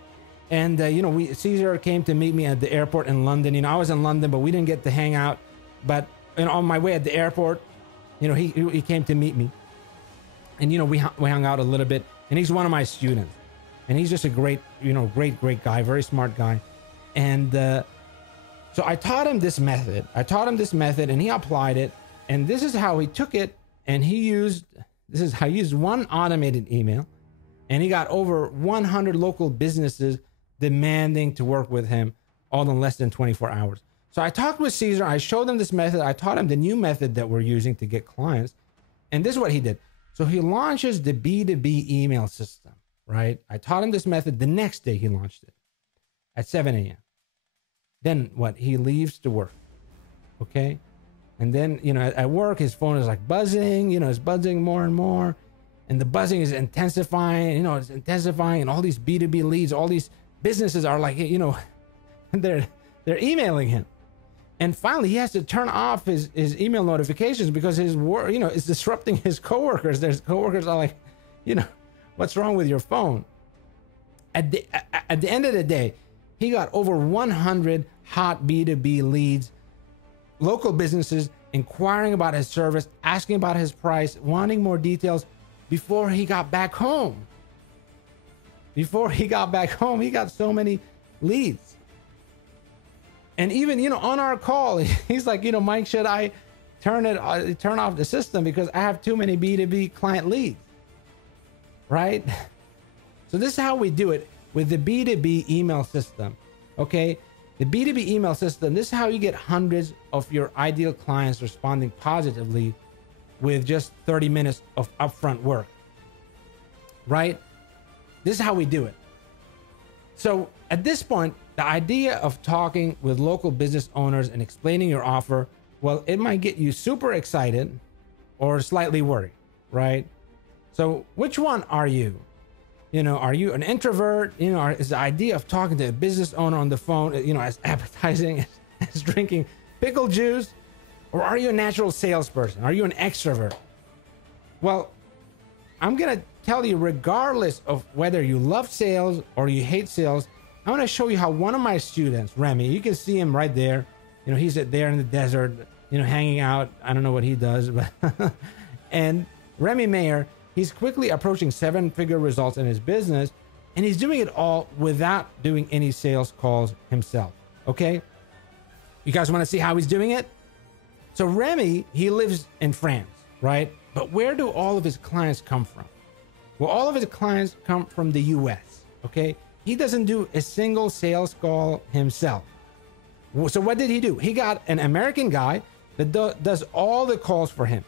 And, Caesar came to meet me at the airport in London. I was in London, but we didn't get to hang out. But on my way at the airport, he came to meet me. And, we hung out a little bit. And he's one of my students. And he's just a great guy, very smart guy. And so I taught him this method. And he applied it. And this is how he took it. And he used one automated email. And he got over 100 local businesses demanding to work with him, all in less than 24 hours. So I talked with Caesar. I showed him this method. I taught him the new method that we're using to get clients. And this is what he did. So he launches the B2B email system, right? I taught him this method. The next day he launched it at 7 a.m. Then what? He leaves to work. Okay. And then, at work, his phone is like buzzing, it's buzzing more and more. And the buzzing is intensifying, it's intensifying. And all these B2B leads, all these businesses are like, they're emailing him. And finally, he has to turn off his email notifications because his work, is disrupting his coworkers. There's coworkers are like, what's wrong with your phone? At the end of the day, he got over 100 hot B2B leads, local businesses inquiring about his service, asking about his price, wanting more details before he got back home. Before he got back home, he got so many leads. And even, on our call, he's like, Mike, should I turn off the system because I have too many B2B client leads, right? So this is how we do it with the B2B email system, okay? The B2B email system, this is how you get hundreds of your ideal clients responding positively with just 30 minutes of upfront work, right? This is how we do it. So at this point, the idea of talking with local business owners and explaining your offer, well, it might get you super excited or slightly worried, right? So which one are you? Are you an introvert? Is the idea of talking to a business owner on the phone, as appetizing as drinking pickle juice? Or are you a natural salesperson? Are you an extrovert? Well, I'm going to tell you, regardless of whether you love sales or you hate sales, I want to show you how one of my students, Remy, you can see him right there. You know, he's there in the desert, you know, hanging out. I don't know what he does, but and Remy Mayer, he's quickly approaching 7-figure results in his business, and he's doing it all without doing any sales calls himself. Okay, you guys want to see how he's doing it? So Remy, he lives in France, right? But where do all of his clients come from? Well, all of his clients come from the US. Okay, he doesn't do a single sales call himself. So what did he do? He got an American guy that does all the calls for him.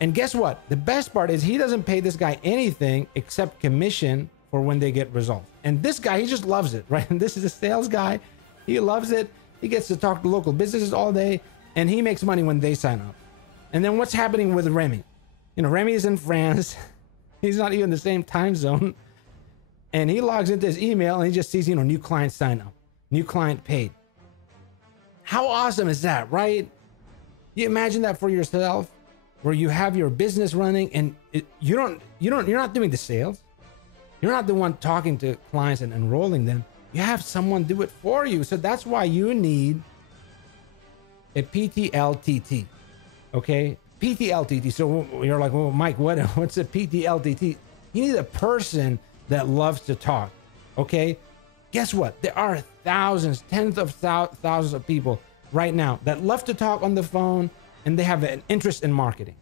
And guess what? The best part is he doesn't pay this guy anything except commission for when they get results. And this guy, he just loves it, right? And this is a sales guy. He loves it. He gets to talk to local businesses all day, and he makes money when they sign up. And then what's happening with Remy? You know, Remy is in France. He's not even the same time zone. And he logs into his email and he just sees, you know, new client sign up, new client paid. How awesome is that, right? You imagine that for yourself, where you have your business running and you're not doing the sales. You're not the one talking to clients and enrolling them. You have someone do it for you. So that's why you need a PTLTT. Okay, PTLTT. So you're like, well, Mike, what's a PTLTT? You need a person that loves to talk. Okay, guess what? There are thousands, tens of thousands of people right now that love to talk on the phone, and they have an interest in marketing.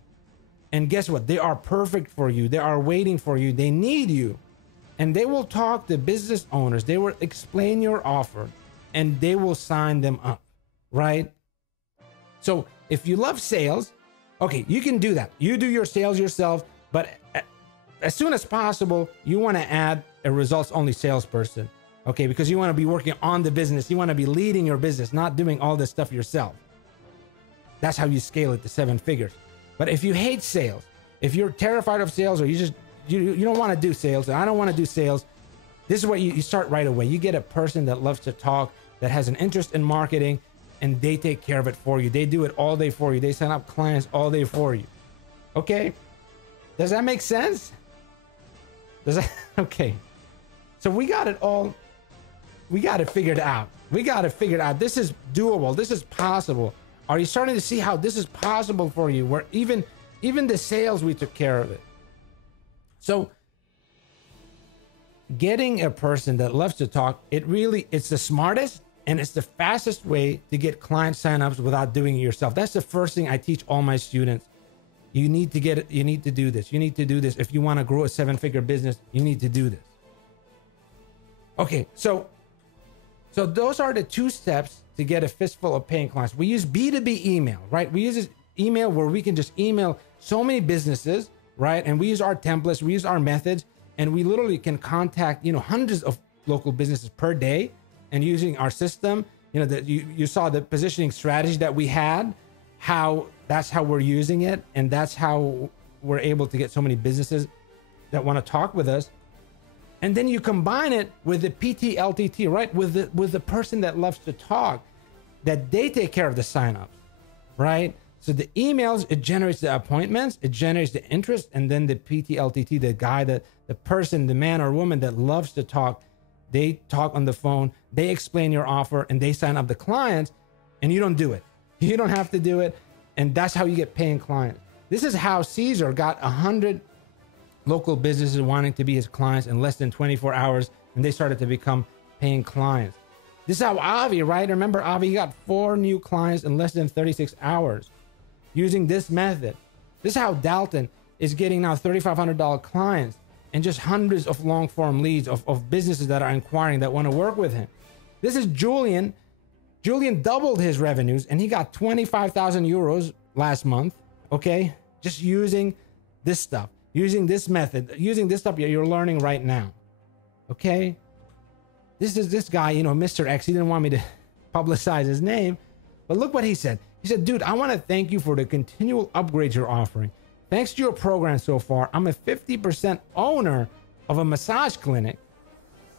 And guess what? They are perfect for you. They are waiting for you. They need you. And they will talk to business owners. They will explain your offer, and they will sign them up, right? So if you love sales, okay, you can do that. You do your sales yourself, but as soon as possible, you want to add a results-only salesperson, okay? Because you want to be working on the business. You want to be leading your business, not doing all this stuff yourself. That's how you scale it to 7 figures. But if you hate sales, if you're terrified of sales, or you don't want to do sales, and I don't want to do sales, this is what you start right away. You get a person that loves to talk, that has an interest in marketing, and they take care of it for you. They do it all day for you. They sign up clients all day for you. Okay? Does that make sense? Does that? Okay. So we got it all. We got it figured out. We got it figured out. This is doable. This is possible. Are you starting to see how this is possible for you? Where even the sales, we took care of it. So getting a person that loves to talk, it's the smartest and it's the fastest way to get client signups without doing it yourself. That's the first thing I teach all my students. You need to get it. You need to do this. You need to do this. If you want to grow a 7-figure business, you need to do this. Okay, so those are the 2 steps to get a fistful of paying clients. We use B2B email, right? We use this email where we can just email so many businesses, right? And we use our templates, we use our methods, and we literally can contact, you know, hundreds of local businesses per day. And using our system, you know, that you saw the positioning strategy that we had, that's how we're using it, and that's how we're able to get so many businesses that want to talk with us. And then you combine it with the PTLTT, right? With the person that loves to talk, that they take care of the signups, right? So the emails, it generates the appointments, it generates the interest, and then the PTLTT, the guy, the person, the man or woman that loves to talk, they talk on the phone, they explain your offer, and they sign up the clients, and you don't do it. You don't have to do it, and that's how you get paying clients. This is how Caesar got 100 local businesses wanting to be his clients in less than 24 hours, and they started to become paying clients. This is how Avi, right? Remember Avi, he got 4 new clients in less than 36 hours using this method. This is how Dalton is getting now $3,500 clients and just hundreds of long form leads of businesses that are inquiring that want to work with him. This is Julian. Julian doubled his revenues and he got 25,000 euros last month. Okay. Just using this stuff, using this method, using this stuff you're learning right now. Okay. This is this guy, you know, Mr. X. He didn't want me to publicize his name, but look what he said. He said, dude, I want to thank you for the continual upgrades you're offering. Thanks to your program so far, I'm a 50% owner of a massage clinic,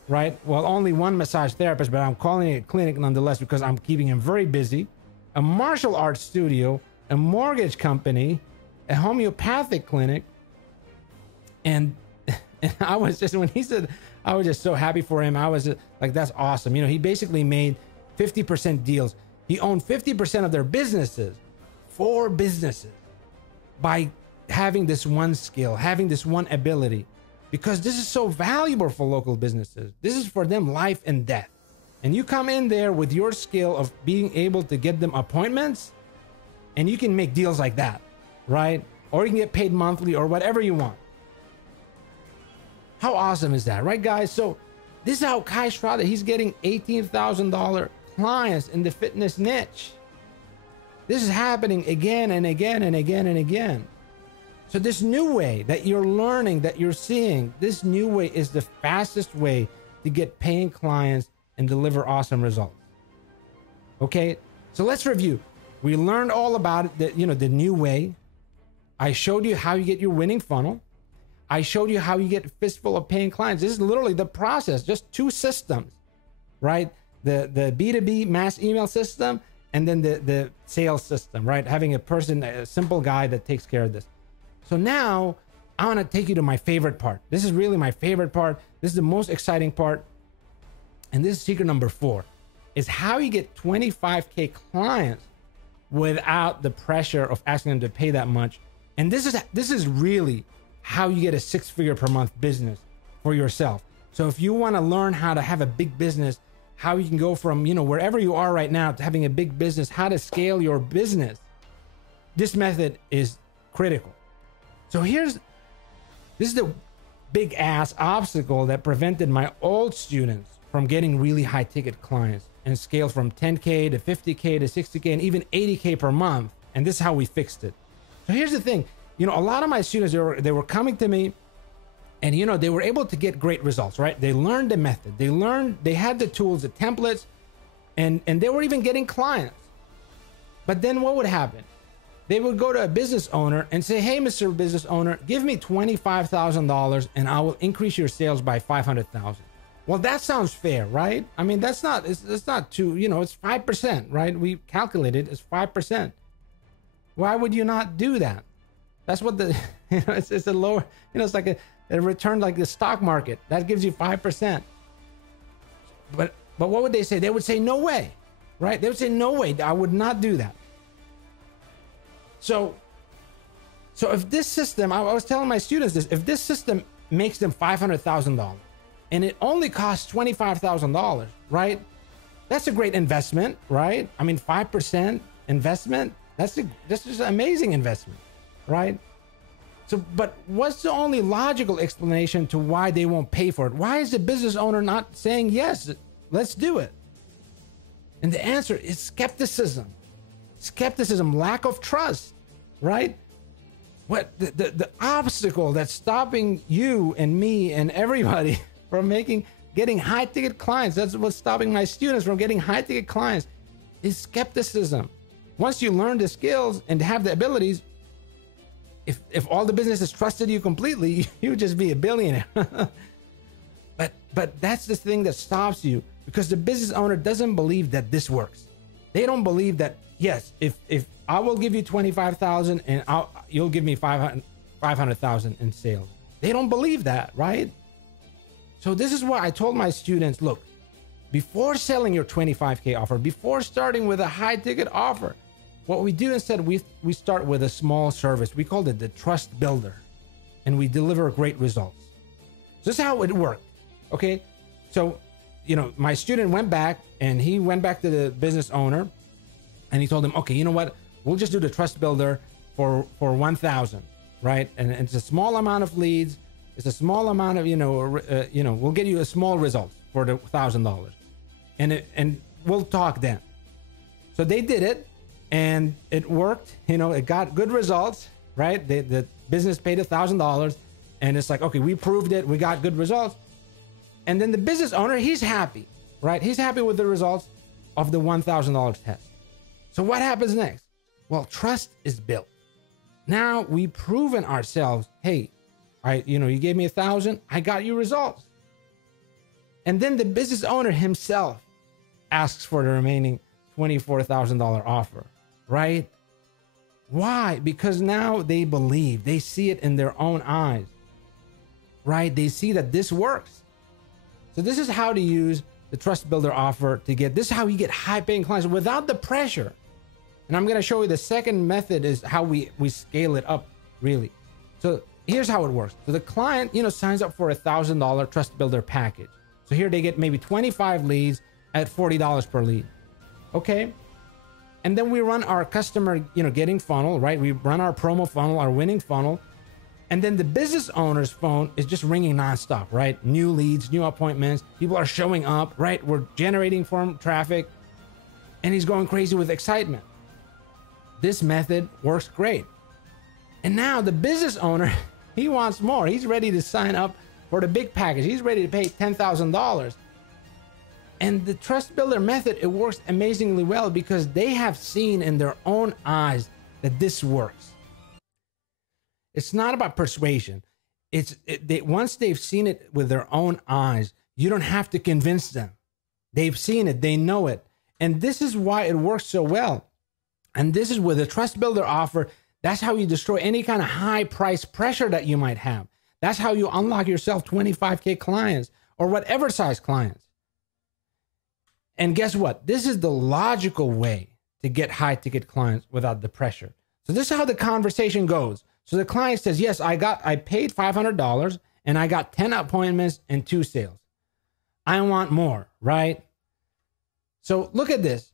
right? Well, only one massage therapist, but I'm calling it a clinic nonetheless because I'm keeping him very busy. A martial arts studio, a mortgage company, a homeopathic clinic, and And I was just, when he said, I was just so happy for him. I was like, that's awesome. You know, he basically made 50% deals. He owned 50% of their businesses, 4 businesses, by having this one skill, having this one ability, because this is so valuable for local businesses. This is for them life and death. And you come in there with your skill of being able to get them appointments, and you can make deals like that, right? Or you can get paid monthly or whatever you want. How awesome is that, right, guys? So this is how Kai Strada, he's getting $18,000 clients in the fitness niche. This is happening again and again and again and again. So this new way that you're learning, that you're seeing, this new way is the fastest way to get paying clients and deliver awesome results. Okay, so let's review. We learned all about it, the new way. I showed you how you get your winning funnel. I showed you how you get a fistful of paying clients. This is literally the process, just 2 systems, right? The B2B mass email system, and then the sales system, right? Having a person, a simple guy that takes care of this. So now I want to take you to my favorite part. This is really my favorite part. This is the most exciting part. And this is secret number 4, is how you get 25K clients without the pressure of asking them to pay that much. And this is really how you get a 6-figure per month business for yourself. So if you want to learn how to have a big business, how you can go from, wherever you are right now to having a big business, how to scale your business, this method is critical. So this is the big ass obstacle that prevented my old students from getting really high ticket clients and scale from 10K to 50K to 60K and even 80K per month. And this is how we fixed it. So here's the thing, a lot of my students, they were coming to me, and they were able to get great results, right? They learned the method, they had the tools, the templates, and they were even getting clients. But then what would happen? They would go to a business owner and say, hey, Mr. Business Owner, give me $25,000 and I will increase your sales by 500,000. Well, that sounds fair, right? I mean, it's not too, it's 5%, right? We calculated it's 5%. Why would you not do that? That's what it's a lower, it's like a return like the stock market. That gives you 5%. But what would they say? They would say, no way, right? They would say, no way, I would not do that. So if this system, I was telling my students this, if this system makes them $500,000 and it only costs $25,000, right? That's a great investment, right? I mean, 5% investment, that's just an amazing investment, right? So, but what's the only logical explanation to why they won't pay for it? Why is the business owner not saying, yes, let's do it? And the answer is skepticism. Skepticism, lack of trust, right? What the obstacle that's stopping you and me and everybody from getting high ticket clients, that's what's stopping my students from getting high ticket clients, is skepticism. Once you learn the skills and have the abilities, if all the businesses trusted you completely, you would just be a billionaire. But that's the thing that stops you, because the business owner doesn't believe that this works. They don't believe that, yes, if I will give you 25,000 and you'll give me 500,000 in sales. They don't believe that, right? So this is why I told my students, look, before selling your 25K offer, before starting with a high ticket offer, what we do instead, we start with a small service. We called it the trust builder, and we deliver great results. So this is how it worked. Okay. So, my student went back and he went back to the business owner and he told him, okay, you know what? We'll just do the trust builder for 1,000, right? And it's a small amount of leads. It's a small amount of, we'll get you a small result for the $1,000, and we'll talk then. So they did it, and it worked. It got good results, right? The business paid $1,000, and it's like, okay, we proved it. We got good results. And then the business owner, he's happy, right? He's happy with the results of the $1,000 test. So what happens next? Well, trust is built. Now we've proven ourselves, hey, you gave me 1,000, I got you results. And then the business owner himself asks for the remaining $24,000 offer, right? Why? Because now they believe, they see it in their own eyes. right? They see that this works. So this is how to use the Trust Builder offer to get, this is how you get high paying clients without the pressure. And I'm going to show you the second method is how we scale it up really. So here's how it works. So the client, signs up for $1,000 Trust Builder package. So here they get maybe 25 leads at $40 per lead. Okay. And then we run our customer, getting funnel, right? We run our promo funnel, our winning funnel. And then the business owner's phone is just ringing nonstop, right? New leads, new appointments. People are showing up, right? We're generating form traffic and he's going crazy with excitement. This method works great. And now the business owner, he wants more. He's ready to sign up for the big package. He's ready to pay $10,000. And the Trust Builder method, it works amazingly well because they have seen in their own eyes that this works. It's not about persuasion. Once they've seen it with their own eyes, you don't have to convince them. They've seen it, they know it. And this is why it works so well. And this is with the Trust Builder offer. That's how you destroy any kind of high price pressure that you might have. That's how you unlock yourself 25K clients or whatever size clients. And guess what? This is the logical way to get high ticket clients without the pressure. So this is how the conversation goes. So the client says, yes, I paid $500 and I got 10 appointments and 2 sales. I want more, right? So look at this.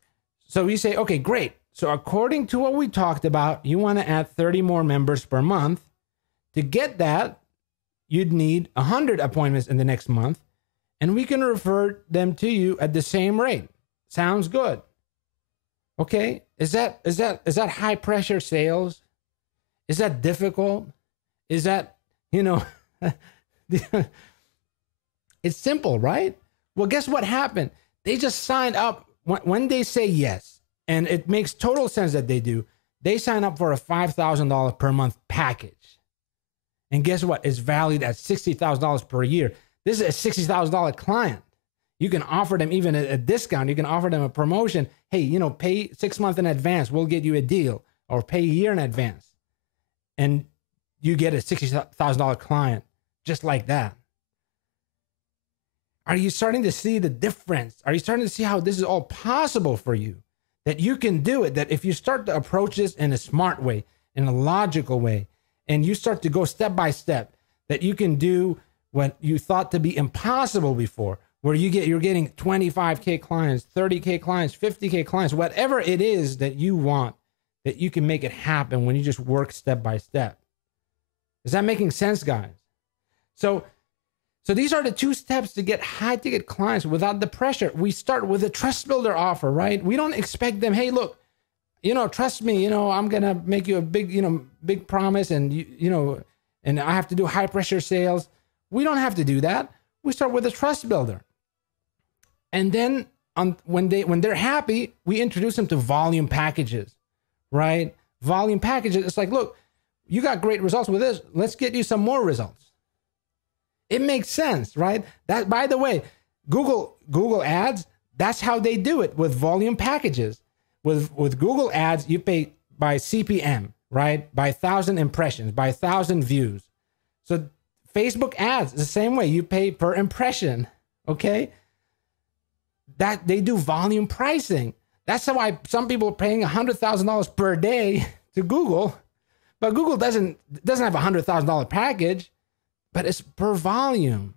So we say, okay, great. So according to what we talked about, you want to add 30 more members per month. To get that, you'd need 100 appointments in the next month, and we can refer them to you at the same rate. Sounds good. Okay, is that high pressure sales? Is that difficult? Is that, it's simple, right? Well, guess what happened? They just signed up when they say yes. And it makes total sense that they do. They sign up for a $5,000 per month package. And guess what? It's valued at $60,000 per year. This is a $60,000 client. You can offer them even a discount. You can offer them a promotion. Hey, pay 6 months in advance. We'll get you a deal. Or pay a year in advance. And you get a $60,000 client just like that. Are you starting to see the difference? Are you starting to see how this is all possible for you? That you can do it, that if you start to approach this in a smart way, in a logical way, and you start to go step by step, that you can do what you thought to be impossible before, where you're getting 25K clients, 30K clients, 50K clients, whatever it is that you want, that you can make it happen when you just work step by step. Is that making sense, guys? So these are the 2 steps to get high ticket clients without the pressure. We start with a Trust Builder offer, right? We don't expect them, hey, look, trust me, I'm going to make you a big promise and, and I have to do high pressure sales. We don't have to do that. We start with a Trust Builder. And then when they're happy, we introduce them to volume packages, right? Volume packages. It's like, look, you got great results with this. Let's get you some more results. It makes sense, right? That, by the way, Google Ads, that's how they do it with volume packages. With Google Ads, you pay by CPM, right? By 1,000 impressions, by 1,000 views. So Facebook ads, the same way, you pay per impression, okay? That they do volume pricing. That's why some people are paying $100,000 per day to Google, but Google doesn't have a $100,000 package. But it's per volume,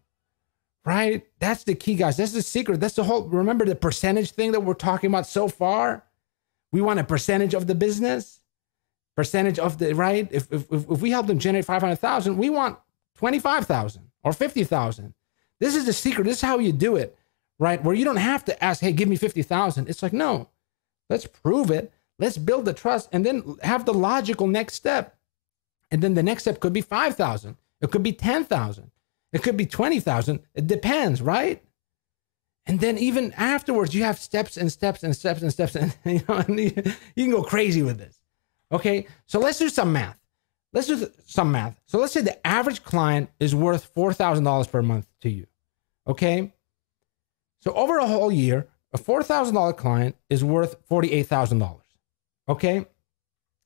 right? That's the key, guys. That's the secret. That's the whole, remember the percentage thing that we're talking about so far? We want a percentage of the business, percentage of the, right? If we help them generate 500,000, we want 25,000 or 50,000. This is the secret. This is how you do it, right? Where you don't have to ask, hey, give me 50,000. It's like, no, let's prove it. Let's build the trust and then have the logical next step. And then the next step could be 5,000. It could be 10,000. It could be 20,000. It depends, right? And then even afterwards, you have steps and steps and steps and steps. And, you can go crazy with this. Okay, so let's do some math. So let's say the average client is worth $4,000 per month to you. Okay, so over a whole year, a $4,000 client is worth $48,000. Okay,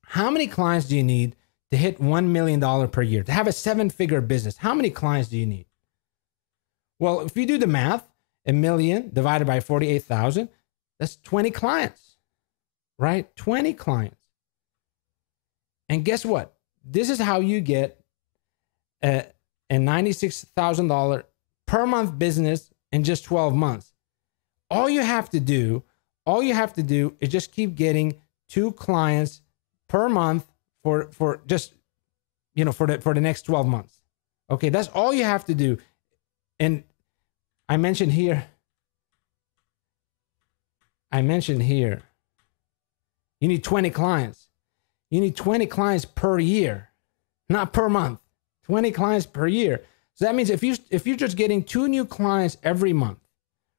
how many clients do you need to hit $1 million per year, to have a 7-figure business, how many clients do you need? Well, if you do the math, 1 million divided by 48,000, that's 20 clients, right? 20 clients. And guess what? This is how you get a $96,000 per month business in just 12 months. All you have to do is just keep getting 2 clients per month for just, for the next 12 months. Okay, that's all you have to do. And I mentioned here, you need 20 clients. You need 20 clients per year, not per month. 20 clients per year. So that means if you're just getting 2 new clients every month,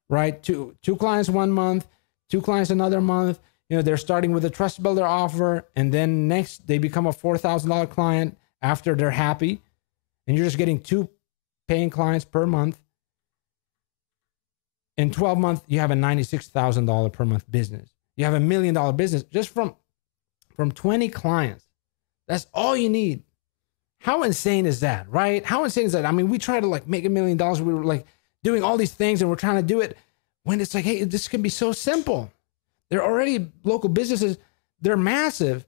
right? Two clients one month, 2 clients another month. They're starting with a trust builder offer, and then next they become a $4,000 client after they're happy, and you're just getting 2 paying clients per month. In 12 months, you have a $96,000 per month business. You have $1 million business just from 20 clients. That's all you need. How insane is that, right? How insane is that? I mean, we try to make $1 million. We were doing all these things, and we're trying to do it when it's hey, this can be so simple. They're already local businesses. They're massive,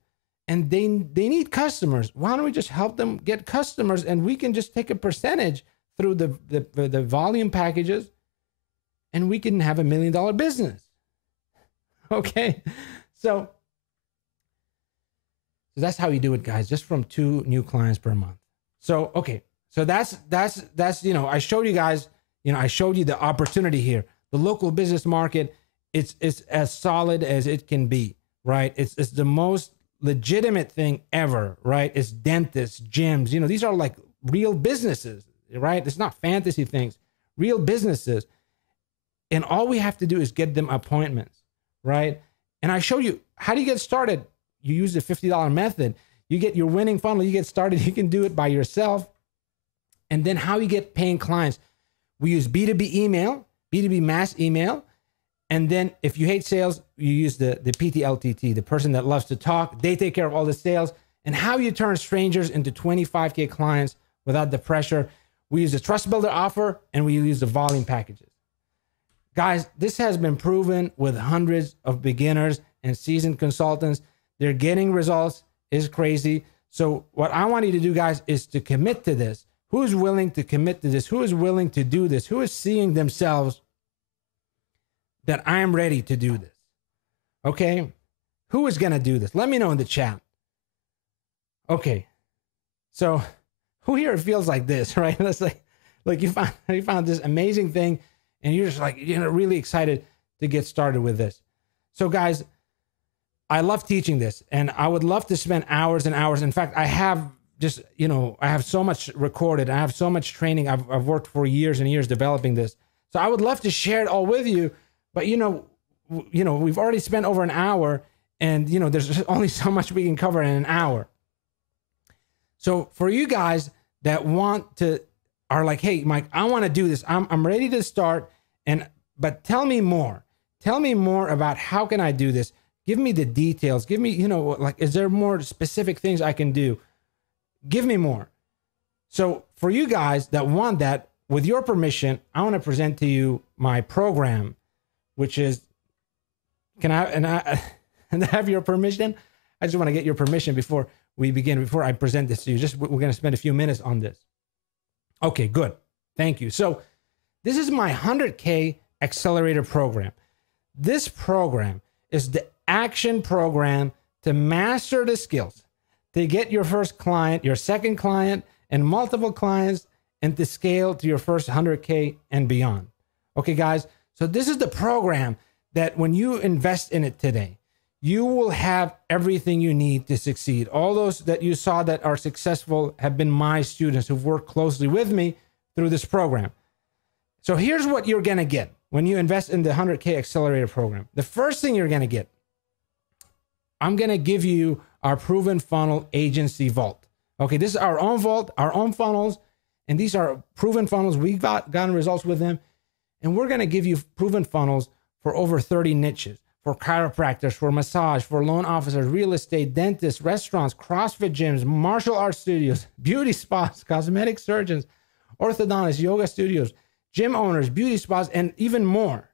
and they need customers. Why don't we just help them get customers, and we can just take a percentage through the volume packages, and we can have $1 million business. Okay, so that's how you do it, guys. Just from 2 new clients per month. So okay, so that's I showed you guys. I showed you the opportunity here. The local business market. It's as solid as it can be, right? It's the most legitimate thing ever, right? It's dentists, gyms. These are real businesses, right? It's not fantasy things. Real businesses. And all we have to do is get them appointments, right? And I show you, how do you get started? You use the $50 method. You get your winning funnel. You get started. You can do it by yourself. And then how you get paying clients. We use B2B email, B2B mass email. And then if you hate sales, you use the PTLTT, the person that loves to talk. They take care of all the sales. And how you turn strangers into 25K clients without the pressure. We use the trust builder offer, and we use the volume packages. Guys, this has been proven with hundreds of beginners and seasoned consultants. They're getting results. It's crazy. So what I want you to do, guys, is to commit to this. Who's willing to commit to this? Who is willing to do this? Who is seeing themselves that I am ready to do this? Okay? Who is going to do this? Let me know in the chat. Okay. So who here feels like this, right? That's like you found this amazing thing, and you're just really excited to get started with this. So guys, I love teaching this, and I would love to spend hours and hours. In fact, I have I have so much recorded. I have so much training. I've worked for years and years developing this. So I would love to share it all with you. But, we've already spent over an hour, and, there's just only so much we can cover in an hour. So for you guys that are like, hey, Mike, I want to do this. I'm ready to start. But tell me more. Tell me more about how can I do this? Give me the details. Give me, is there more specific things I can do? Give me more. So for you guys that want that, with your permission, I want to present to you my program, which is, can I have your permission? I just want to get your permission before we begin, before I present this to you. We're going to spend a few minutes on this. Okay, good. Thank you. So this is my 100K accelerator program. This program is the action program to master the skills, to get your first client, your second client, and multiple clients, and to scale to your first 100K and beyond. Okay, guys. So this is the program that when you invest in it today, you will have everything you need to succeed. All those that you saw that are successful have been my students who've worked closely with me through this program. So here's what you're going to get when you invest in the 100K accelerator program. The first thing you're going to get, I'm going to give you our proven funnel agency vault. Okay, this is our own vault, our own funnels, and these are proven funnels. We've gotten results with them, and we're going to give you proven funnels for over 30 niches, for chiropractors, for massage, for loan officers, real estate, dentists, restaurants, CrossFit gyms, martial arts studios, beauty spas, cosmetic surgeons, orthodontists, yoga studios, gym owners, beauty spas, and even more.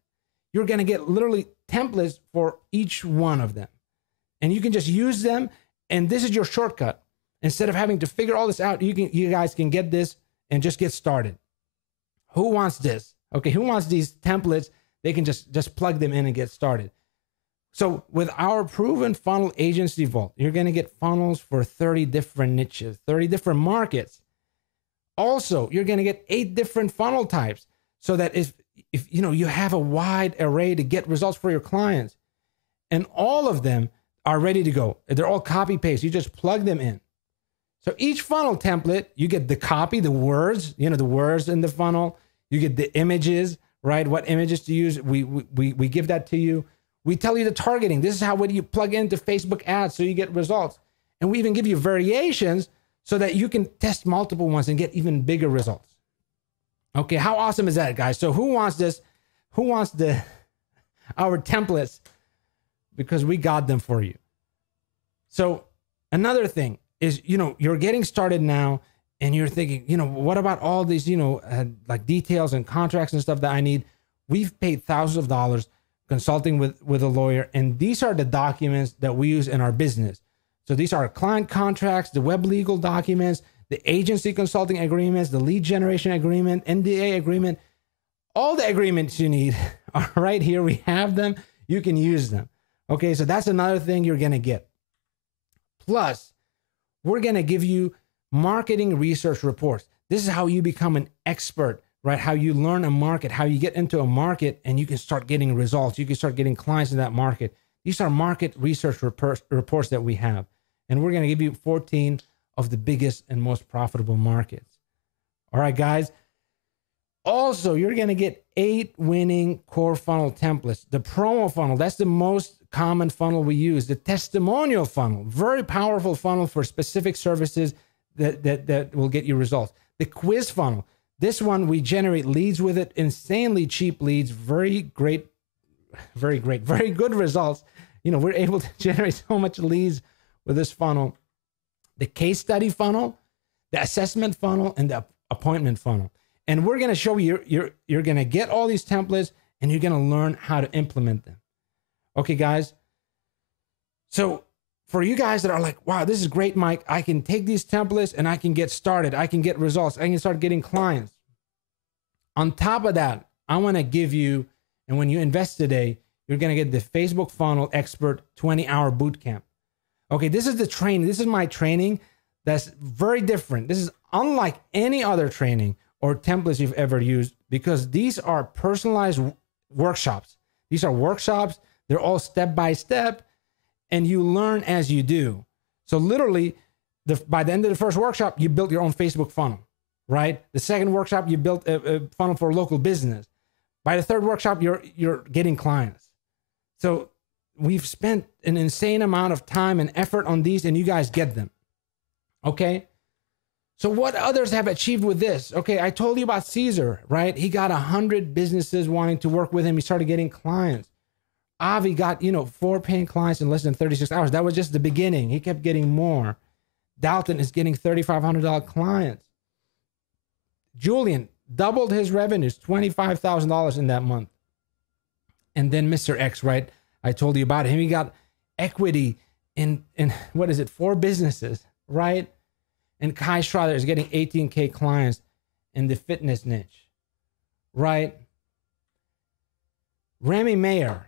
You're going to get literally templates for each one of them. And you can just use them. And this is your shortcut. Instead of having to figure all this out, you guys can get this and just get started. Who wants this? Okay, who wants these templates? They can just plug them in and get started. So with our proven funnel agency vault, you're going to get funnels for 30 different niches, 30 different markets. Also, you're going to get 8 different funnel types so that if you know, you have a wide array to get results for your clients, and all of them are ready to go. They're all copy paste. You just plug them in. So each funnel template, you get the copy, the words, you know, the words in the funnel. You get the images, right? What images to use. We give that to you. We tell you the targeting. This is how you plug into Facebook ads so you get results. And we even give you variations so that you can test multiple ones and get even bigger results. Okay, how awesome is that, guys? So who wants this? Who wants our templates? Because we got them for you. So another thing is, you know, you're getting started now and you're thinking, you know, what about all these, you know, like details and contracts and stuff that I need? We've paid thousands of dollars consulting with a lawyer, and these are the documents that we use in our business. So these are client contracts, the web legal documents, the agency consulting agreements, the lead generation agreement, NDA agreement. All the agreements you need are right here. We have them. You can use them. Okay, so that's another thing you're going to get. Plus, we're going to give you marketing research reports. This is how you become an expert, right? How you learn a market, how you get into a market and you can start getting results. You can start getting clients in that market. These are market research reports that we have. And we're going to give you 14 of the biggest and most profitable markets. All right, guys. Also, you're going to get 8 winning core funnel templates. The promo funnel, that's the most common funnel we use. The testimonial funnel, very powerful funnel for specific services that will get you results. The quiz funnel, this one we generate leads with it, insanely cheap leads, very good results. You know, we're able to generate so much leads with this funnel. The case study funnel, the assessment funnel, and the appointment funnel. And we're going to show you, you're going to get all these templates and you're going to learn how to implement them. Okay, guys. So for you guys that are like, wow, this is great, Mike. I can take these templates and I can get started. I can get results. I can start getting clients. On top of that, I want to give you, and when you invest today, you're going to get the Facebook Funnel Expert 20-hour bootcamp. Okay, this is the training. This is my training that's very different. This is unlike any other training or templates you've ever used, because these are personalized workshops. These are workshops. They're all step by step, and you learn as you do. So literally, by the end of the first workshop, you built your own Facebook funnel, right? The second workshop, you built a funnel for a local business. By the third workshop, you're getting clients. So we've spent an insane amount of time and effort on these, and you guys get them. Okay? So what others have achieved with this? Okay, I told you about Caesar, right? He got 100 businesses wanting to work with him. He started getting clients. Avi got, 4 paying clients in less than 36 hours. That was just the beginning. He kept getting more. Dalton is getting $3,500 clients. Julian doubled his revenues, $25,000 in that month. And then Mr. X, right? I told you about him. He got equity in 4 businesses, right? And Kai Strother is getting 18K clients in the fitness niche, right? Remy Mayer,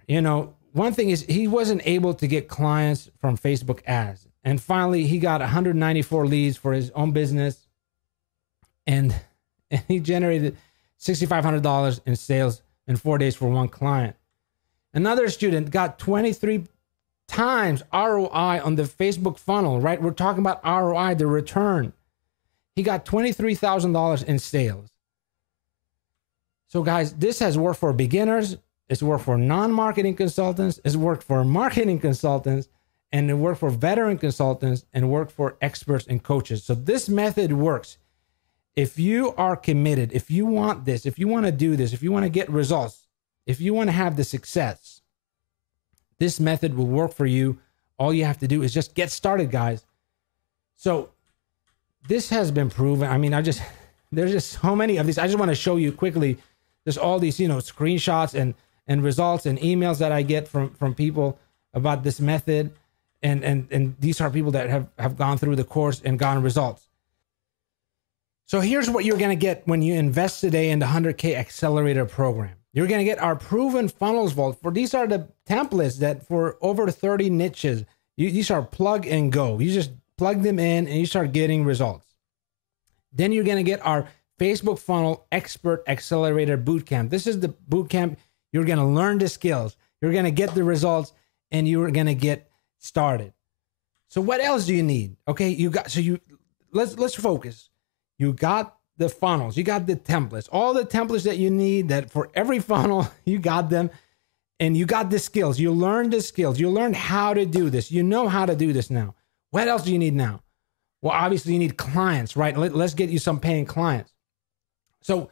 one thing is he wasn't able to get clients from Facebook ads. And finally, he got 194 leads for his own business. And he generated $6,500 in sales in 4 days for 1 client. Another student got 23 times ROI on the Facebook funnel, right? We're talking about ROI, the return. He got $23,000 in sales. So guys, this has worked for beginners. It's worked for non-marketing consultants. It's worked for marketing consultants, and it worked for veteran consultants, and worked for experts and coaches. So this method works. If you are committed, if you want this, if you want to do this, if you want to get results, if you want to have the success, This method will work for you. All you have to do is just get started, guys. So this has been proven. I mean, there's just so many of these. I just want to show you quickly. There's all these, screenshots and results and emails that I get from people about this method. And these are people that have gone through the course and gotten results. So here's what you're going to get when you invest today in the 100K Accelerator program. You're going to get our proven funnels vault. These are the templates that for over 30 niches, these are plug and go. You just plug them in and you start getting results. Then you're going to get our Facebook Funnel Expert Accelerator Bootcamp. This is the bootcamp. You're going to learn the skills. You're going to get the results and you're going to get started. So what else do you need? Okay, let's focus. You got the funnels, you got the templates, all the templates that you need, that for every funnel, you got them, and you got the skills. You learned the skills. You learned how to do this. You know how to do this now. What else do you need now? Well, obviously you need clients, right? Let's get you some paying clients. So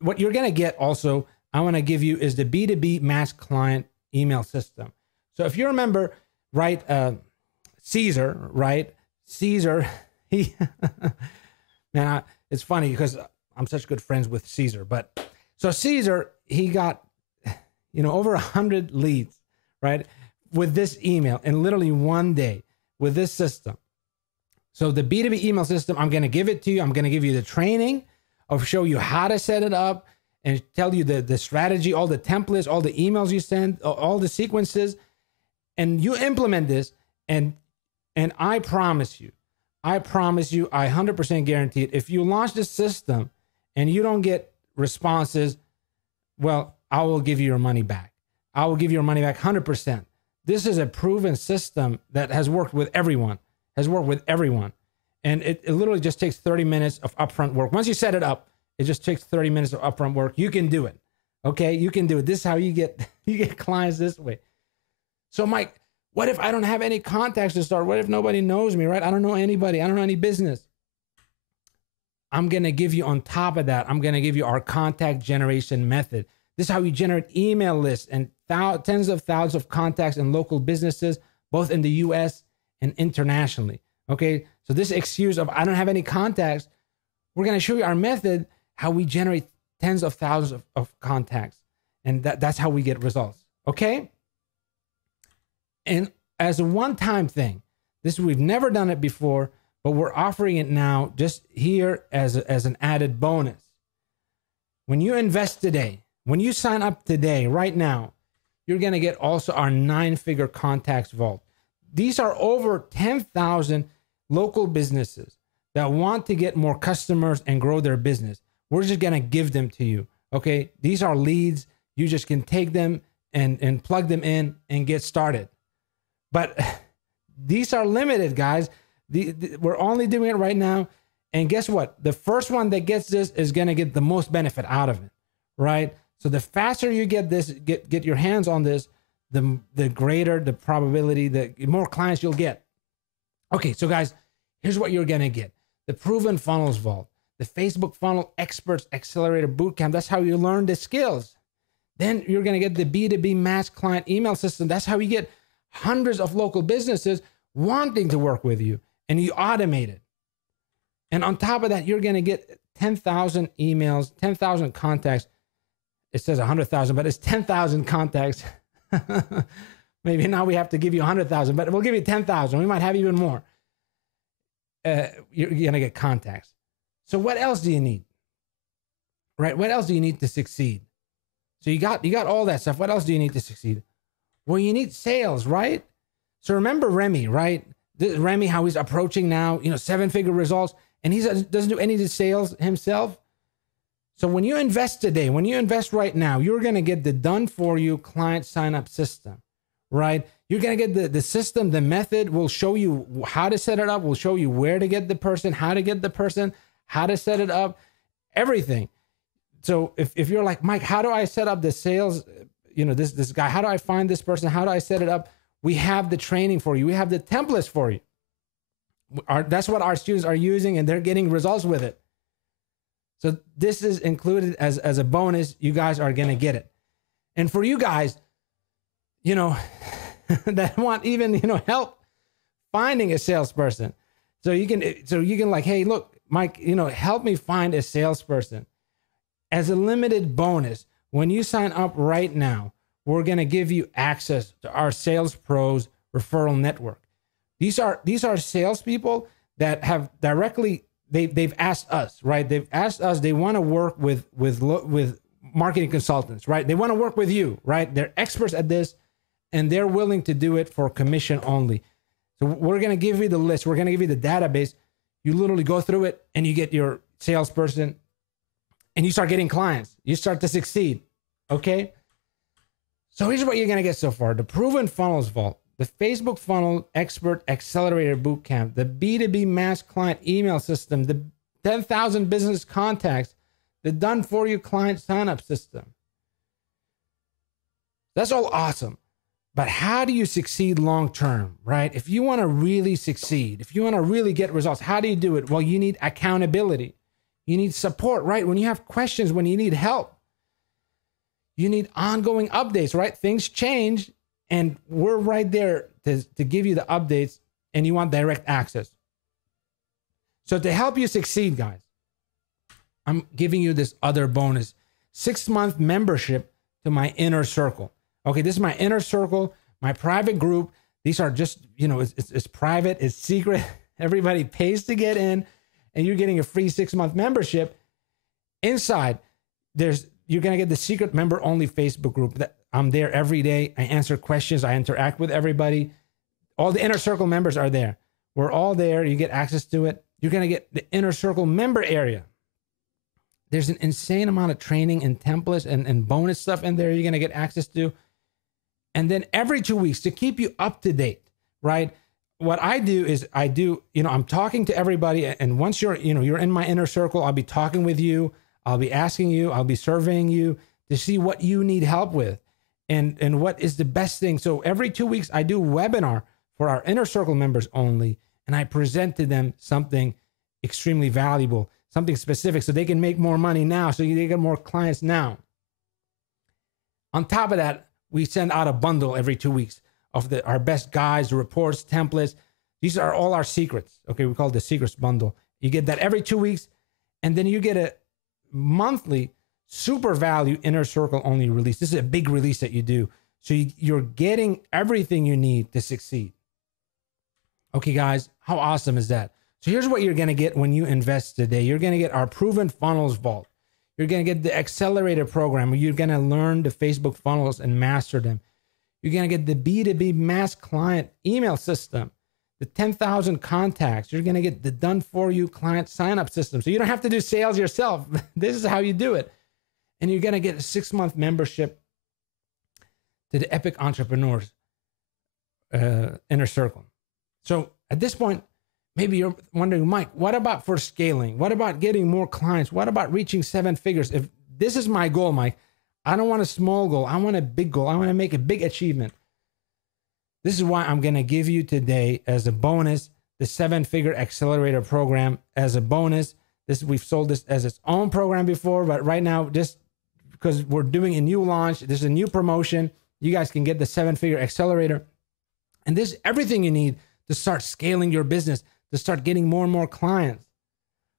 what you're going to get also, I want to give you is the B2B mass client email system. So if you remember, right, Caesar, right? Caesar, he... Man, it's funny because I'm such good friends with Caesar. But so Caesar, he got, over 100 leads, right? With this email in literally one day with this system. So the B2B email system, I'm going to give it to you. I'm going to give you the training. I'll show you how to set it up and tell you the strategy, all the templates, all the emails you send, all the sequences. And you implement this. And I promise you, I 100% guarantee it. If you launch this system and you don't get responses, well, I will give you your money back. I will give you your money back 100%. This is a proven system that has worked with everyone, And it literally just takes 30 minutes of upfront work. Once you set it up, it just takes 30 minutes of upfront work. You can do it. Okay, you can do it. This is how you get clients this way. So Mike, what if I don't have any contacts to start? What if nobody knows me, right? I don't know anybody. I don't know any business. I'm going to give you on top of that, I'm going to give you our contact generation method. This is how we generate email lists and tens of thousands of contacts in local businesses, both in the US and internationally. Okay. So this excuse of I don't have any contacts, we're going to show you our method, how we generate tens of thousands of contacts. And that's how we get results. Okay. And as a one-time thing, we've never done it before, but we're offering it now just here as an added bonus. When you invest today, when you sign up today, right now, you're going to get also our 9-figure contacts vault. These are over 10,000 local businesses that want to get more customers and grow their business. We're just going to give them to you. Okay. These are leads. You just can take them and plug them in and get started. But these are limited, guys. We're only doing it right now. And guess what? The first one that gets this is going to get the most benefit out of it, right? So the faster you get this, get your hands on this, the greater the probability, the more clients you'll get. Okay, so guys, here's what you're going to get. The Proven Funnels Vault, the Facebook Funnel Experts Accelerator Bootcamp. That's how you learn the skills. Then you're going to get the B2B mass client email system. That's how you get hundreds of local businesses wanting to work with you, and you automate it. And on top of that, you're going to get 10,000 emails, 10,000 contacts. It says 100,000, but it's 10,000 contacts. Maybe now we have to give you 100,000, but we'll give you 10,000. We might have even more. You're going to get contacts. So what else do you need? Right? What else do you need to succeed? So you got all that stuff. What else do you need to succeed? Well, you need sales, right? So remember Remy, right? Remy, how he's approaching now, 7-figure results, and he doesn't do any of the sales himself. So when you invest today, when you invest right now, you're going to get the done for you client sign up system, right? You're going to get the system, the method. We'll show you how to set it up. We'll show you where to get the person, how to get the person, how to set it up, everything. So if you're like, Mike, how do I set up the sales? This guy, how do I find this person? How do I set it up? We have the training for you. We have the templates for you. That's what our students are using, and they're getting results with it. So this is included as a bonus. You guys are going to get it. And for you guys, you know, that want even, you know, help finding a salesperson. So you can like, hey, look, Mike, you know, help me find a salesperson. As a limited bonus, when you sign up right now, we're going to give you access to our Sales Pros referral network. These are salespeople that have directly, they've asked us, right? They've asked us, they want to work with marketing consultants, right? They want to work with you, right? They're experts at this and they're willing to do it for commission only. So we're going to give you the list. We're going to give you the database. You literally go through it and you get your salesperson and you start getting clients. You start to succeed. Okay. So here's what you're going to get so far. The Proven Funnels Vault, the Facebook Funnel Expert Accelerator Bootcamp, the B2B Mass Client Email System, the 10,000 Business Contacts, the Done For You Client Sign-Up System. That's all awesome. But how do you succeed long-term, right? If you want to really succeed, if you want to really get results, how do you do it? Well, you need accountability. You need support, right? When you have questions, when you need help, you need ongoing updates, right? Things change and we're right there to give you the updates and you want direct access. So to help you succeed, guys, I'm giving you this other bonus, 6-month membership to my inner circle. Okay, this is my inner circle, my private group. These are just, you know, it's private, it's secret. Everybody pays to get in and you're getting a free 6-month membership. Inside, you're going to get the secret member only Facebook group. That I'm there every day. I answer questions. I interact with everybody. All the inner circle members are there. We're all there. You get access to it. You're going to get the inner circle member area. There's an insane amount of training and templates and bonus stuff in there you're going to get access to. And then every 2 weeks to keep you up to date, right? What I do is I'm talking to everybody. And once you're in my inner circle, I'll be talking with you. I'll be asking you, I'll be surveying you to see what you need help with and what is the best thing. So every 2 weeks, I do a webinar for our inner circle members only. And I present to them something extremely valuable, something specific so they can make more money now, so they get more clients now. On top of that, we send out a bundle every 2 weeks of our best guides, reports, templates. These are all our secrets. Okay, we call it the secrets bundle. You get that every 2 weeks, and then you get a monthly super value inner circle only release. This is a big release that you do. So you're getting everything you need to succeed. Okay, guys, how awesome is that? So here's what you're going to get when you invest today. You're going to get our Proven Funnels Vault. You're going to get the Accelerator program where you're going to learn the Facebook funnels and master them. You're going to get the B2B Mass Client Email System, the 10,000 contacts. You're going to get the Done For You Client Sign-Up System. So you don't have to do sales yourself. This is how you do it. And you're going to get a 6-month membership to the Epic Entrepreneurs Inner Circle. So at this point, maybe you're wondering, Mike, what about for scaling? What about getting more clients? What about reaching 7 figures? If this is my goal, Mike, I don't want a small goal. I want a big goal. I want to make a big achievement. This is why I'm going to give you today as a bonus, the 7-figure accelerator program as a bonus. We've sold this as its own program before, but right now, just because we're doing a new launch, there's a new promotion. You guys can get the 7-figure accelerator. And this is everything you need to start scaling your business, to start getting more and more clients.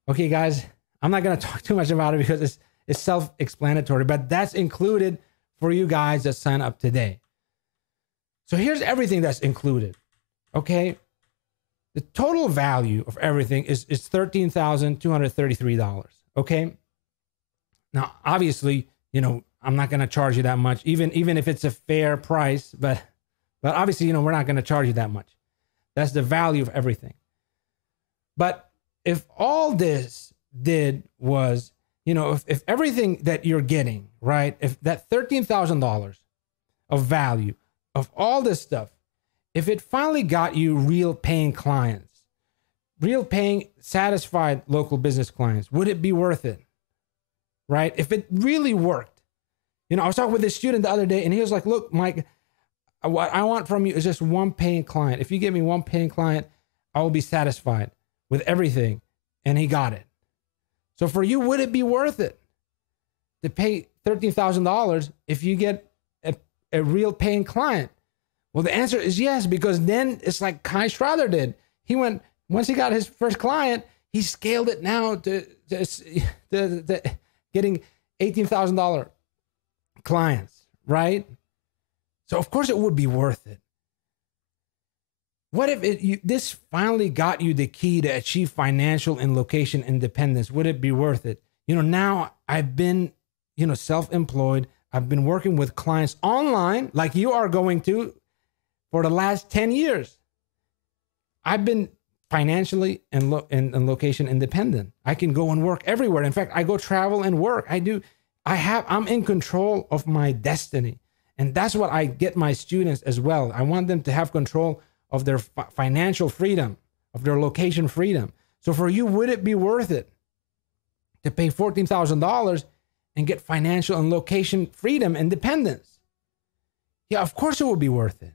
Okay, guys, I'm not going to talk too much about it because it's self-explanatory, but that's included for you guys that sign up today. So here's everything that's included. Okay. The total value of everything is $13,233. Okay. Now, obviously, I'm not going to charge you that much, even if it's a fair price, but obviously, we're not going to charge you that much. That's the value of everything. But if all this did was, if everything that you're getting, right, if that $13,000 of value of all this stuff, if it finally got you real paying clients, real paying satisfied local business clients, would it be worth it? Right? If it really worked. I was talking with this student the other day and he was like, look, Mike, what I want from you is just one paying client. If you give me one paying client, I will be satisfied with everything. And he got it. So for you, would it be worth it to pay $13,000 if you get a real paying client? Well, the answer is yes, because then it's like Kai Strother did. He went, once he got his first client, he scaled it now to getting $18,000 clients, right? So of course it would be worth it. What if this finally got you the key to achieve financial and location independence? Would it be worth it? Now I've been, self-employed. I've been working with clients online like you are going to for the last 10 years. I've been financially and location independent. I can go and work everywhere. In fact, I go travel and work. I'm in control of my destiny. And that's what I get my students as well. I want them to have control of their financial freedom, of their location freedom. So for you, would it be worth it to pay $14,000 and get financial and location freedom, independence? Yeah, of course it would be worth it.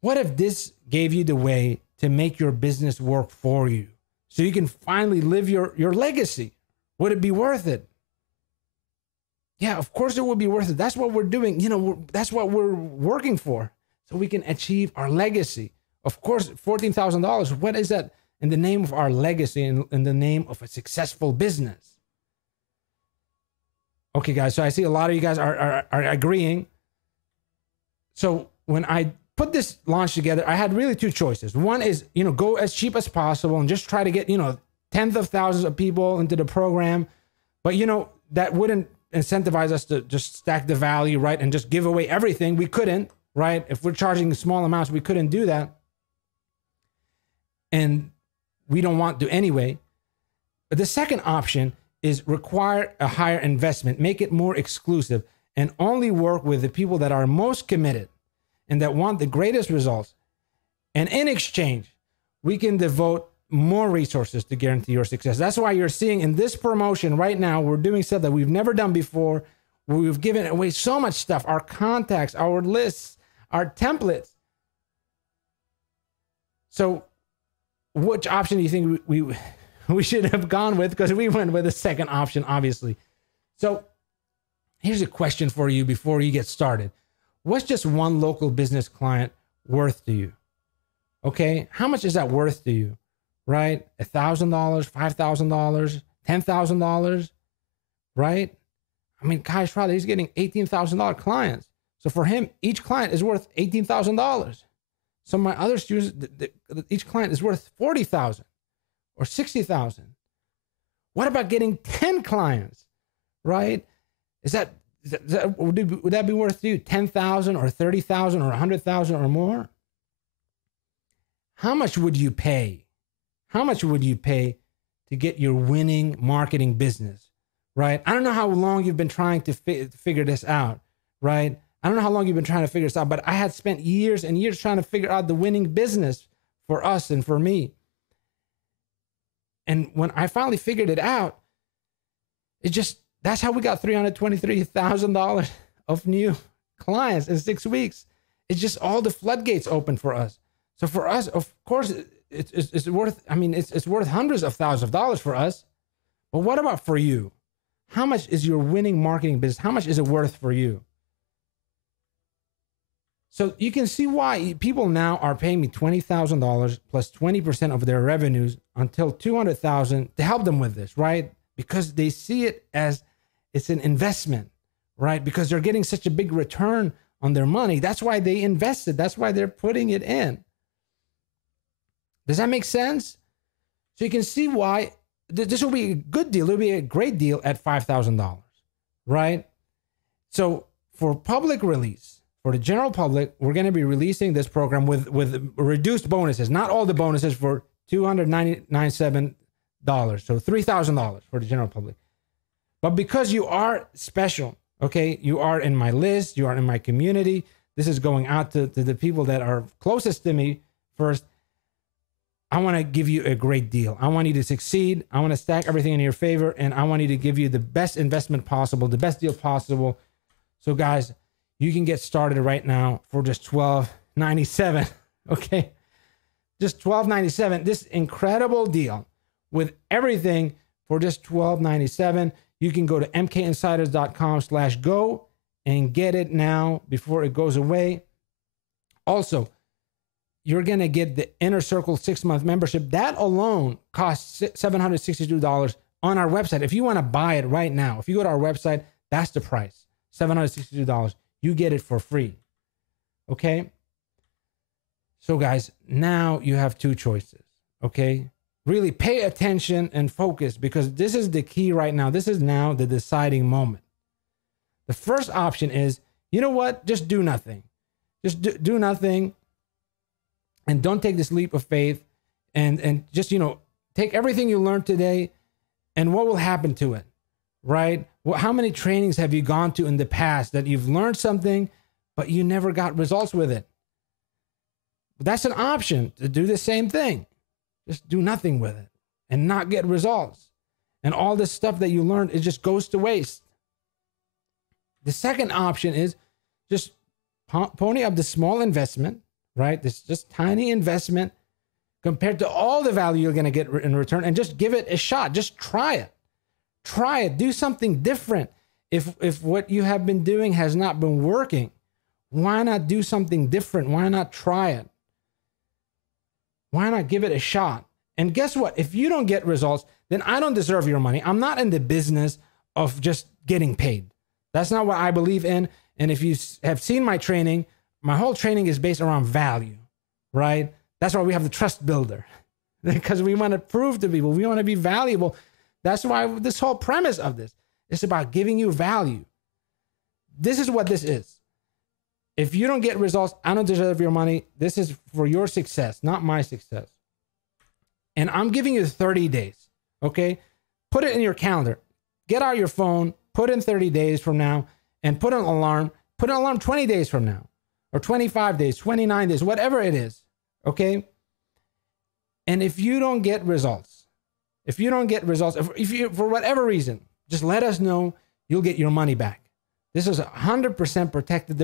What if this gave you the way to make your business work for you so you can finally live your legacy? Would it be worth it? Yeah, of course it would be worth it. That's what we're doing. That's what we're working for, so we can achieve our legacy. Of course, $14,000. What is that in the name of our legacy, in the name of a successful business? Okay, guys. So I see a lot of you guys are agreeing. So when I put this launch together, I had really two choices. One is, go as cheap as possible and just try to get, tens of thousands of people into the program. But, that wouldn't incentivize us to just stack the value, right? And just give away everything. We couldn't, right? If we're charging small amounts, we couldn't do that. And we don't want to anyway. But the second option is require a higher investment, make it more exclusive, and only work with the people that are most committed and that want the greatest results. And in exchange, we can devote more resources to guarantee your success. That's why you're seeing in this promotion right now, we're doing stuff that we've never done before. We've given away so much stuff, our contacts, our lists, our templates. So which option do you think we should have gone with? Because we went with the second option, obviously. So here's a question for you before you get started. What's just one local business client worth to you? Okay, how much is that worth to you? Right? $1,000, $5,000, $10,000, right? I mean, Kai Strother, he's getting $18,000 clients. So for him, each client is worth $18,000. Some of my other students, each client is worth $40,000 or $60,000. What about getting 10 clients, right? Would that be worth to you $10,000 or $30,000 or $100,000 or more? How much would you pay? How much would you pay to get your winning marketing business, right? I don't know how long you've been trying to figure this out, right? I don't know how long you've been trying to figure this out, but I had spent years and years trying to figure out the winning business for us and for me. And when I finally figured it out, that's how we got $323,000 of new clients in 6 weeks. It's just all the floodgates open for us. So for us, of course, it's worth, it's worth hundreds of thousands of dollars for us. But what about for you? How much is your winning marketing business? How much is it worth for you? So you can see why people now are paying me $20,000 plus 20% of their revenues until $200,000 to help them with this, right? Because they see it as it's an investment, right? Because they're getting such a big return on their money. That's why they invested. That's why they're putting it in. Does that make sense? So you can see why this will be a good deal. It'll be a great deal at $5,000, right? So for public release, for the general public, we're going to be releasing this program with reduced bonuses. Not all the bonuses for $297, so $3,000 for the general public. But because you are special, okay, you are in my list, you are in my community, this is going out to the people that are closest to me first. I want to give you a great deal. I want you to succeed. I want to stack everything in your favor, and I want you to give you the best investment possible, the best deal possible. So guys, you can get started right now for just $12.97. Okay, just $12.97. This incredible deal with everything for just $12.97. You can go to mkinsiders.com/go and get it now before it goes away. Also, you're going to get the Inner Circle 6-month membership. That alone costs $762 on our website. If you want to buy it right now, if you go to our website, that's the price, $762. You get it for free. Okay? So guys, now you have two choices. Okay? Really pay attention and focus, because this is the key right now. This is now the deciding moment. The first option is, you know what? Just do nothing. Just do nothing. And don't take this leap of faith, and just, take everything you learned today, and what will happen to it, right? Well, how many trainings have you gone to in the past that you've learned something, but you never got results with it? That's an option to do the same thing. Just do nothing with it and not get results. And all this stuff that you learned, it just goes to waste. The second option is just pony up the small investment, right? This just tiny investment compared to all the value you're going to get in return, and just give it a shot. Just try it. Try it. Do something different. If what you have been doing has not been working, why not do something different? Why not try it? Why not give it a shot? And guess what? If you don't get results, then I don't deserve your money. I'm not in the business of just getting paid. That's not what I believe in. And if you have seen my training, my whole training is based around value, right? That's why we have the trust builder, because we want to prove to people, we want to be valuable. That's why this whole premise of this is about giving you value. This is what this is. If you don't get results, I don't deserve your money. This is for your success, not my success. And I'm giving you 30 days, okay? Put it in your calendar. Get out your phone, put in 30 days from now, and put an alarm. Put an alarm 20 days from now, or 25 days, 29 days, whatever it is, okay? And if you don't get results, if you, for whatever reason, just let us know. You'll get your money back. This is 100% protected.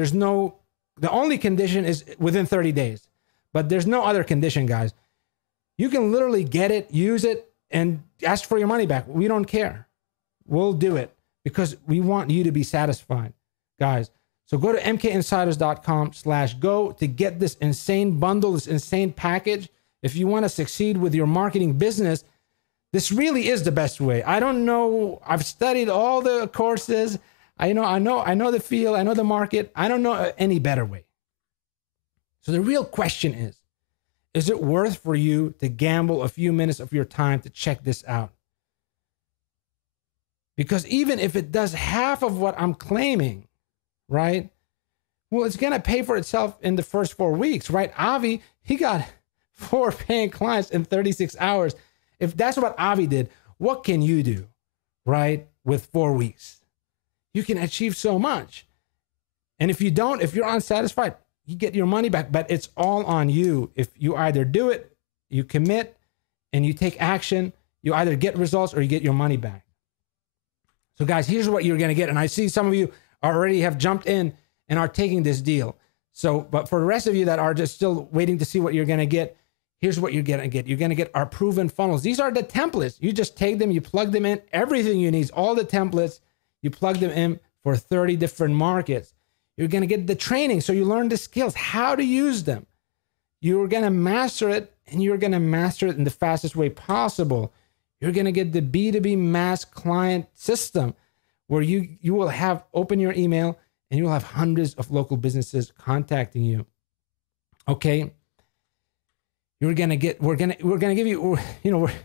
The only condition is within 30 days, but there's no other condition, guys. You can literally get it, use it, and ask for your money back. We don't care. We'll do it because we want you to be satisfied, guys. So go to mkinsiders.com/go to get this insane bundle, this insane package. If you want to succeed with your marketing business, this really is the best way. I don't know. I've studied all the courses. I know the field. I know the market. I don't know any better way. So the real question is it worth for you to gamble a few minutes of your time to check this out? Because even if it does half of what I'm claiming, right? Well, it's going to pay for itself in the first 4 weeks, right? Avi, he got 4 paying clients in 36 hours. If that's what Avi did, what can you do, right? With 4 weeks, you can achieve so much. And if you're unsatisfied, you get your money back, but it's all on you. If you either do it, you commit, and you take action, you either get results or you get your money back. So guys, here's what you're going to get. And I see some of you already have jumped in and are taking this deal. So, but for the rest of you that are just still waiting to see what you're going to get, here's what you're going to get. You're going to get our proven funnels. These are the templates. You just take them, you plug them in, everything you need, all the templates, you plug them in for 30 different markets. You're going to get the training. So you learn the skills, how to use them. You're going to master it, and you're going to master it in the fastest way possible. You're going to get the B2B mass client system where you will have open your email and you'll have hundreds of local businesses contacting you. Okay. We're going to give you,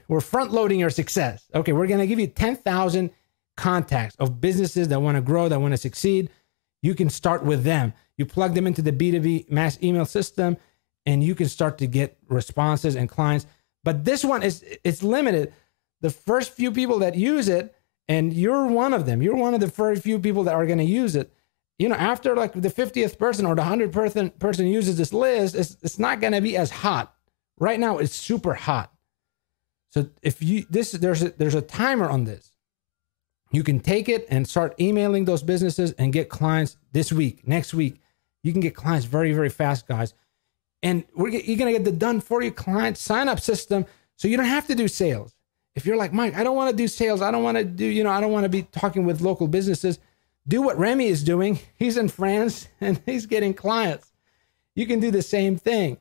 we're front loading your success. Okay. We're going to give you 10,000 contacts of businesses that want to grow, that want to succeed. You can start with them. You plug them into the B2B mass email system and you can start to get responses and clients. But this one it's limited. The first few people that use it, and you're one of them. You're one of the first few people that are going to use it. After like the 50th person or the 100th person uses this list, it's not going to be as hot. Right now, it's super hot. So there's a timer on this. You can take it and start emailing those businesses and get clients this week, next week. You can get clients very, very fast, guys. And you're going to get the done for you client sign up system. So you don't have to do sales. If you're like, Mike, I don't want to do sales. I don't want to do, I don't want to be talking with local businesses. do what Remy is doing. He's in France and he's getting clients. You can do the same thing.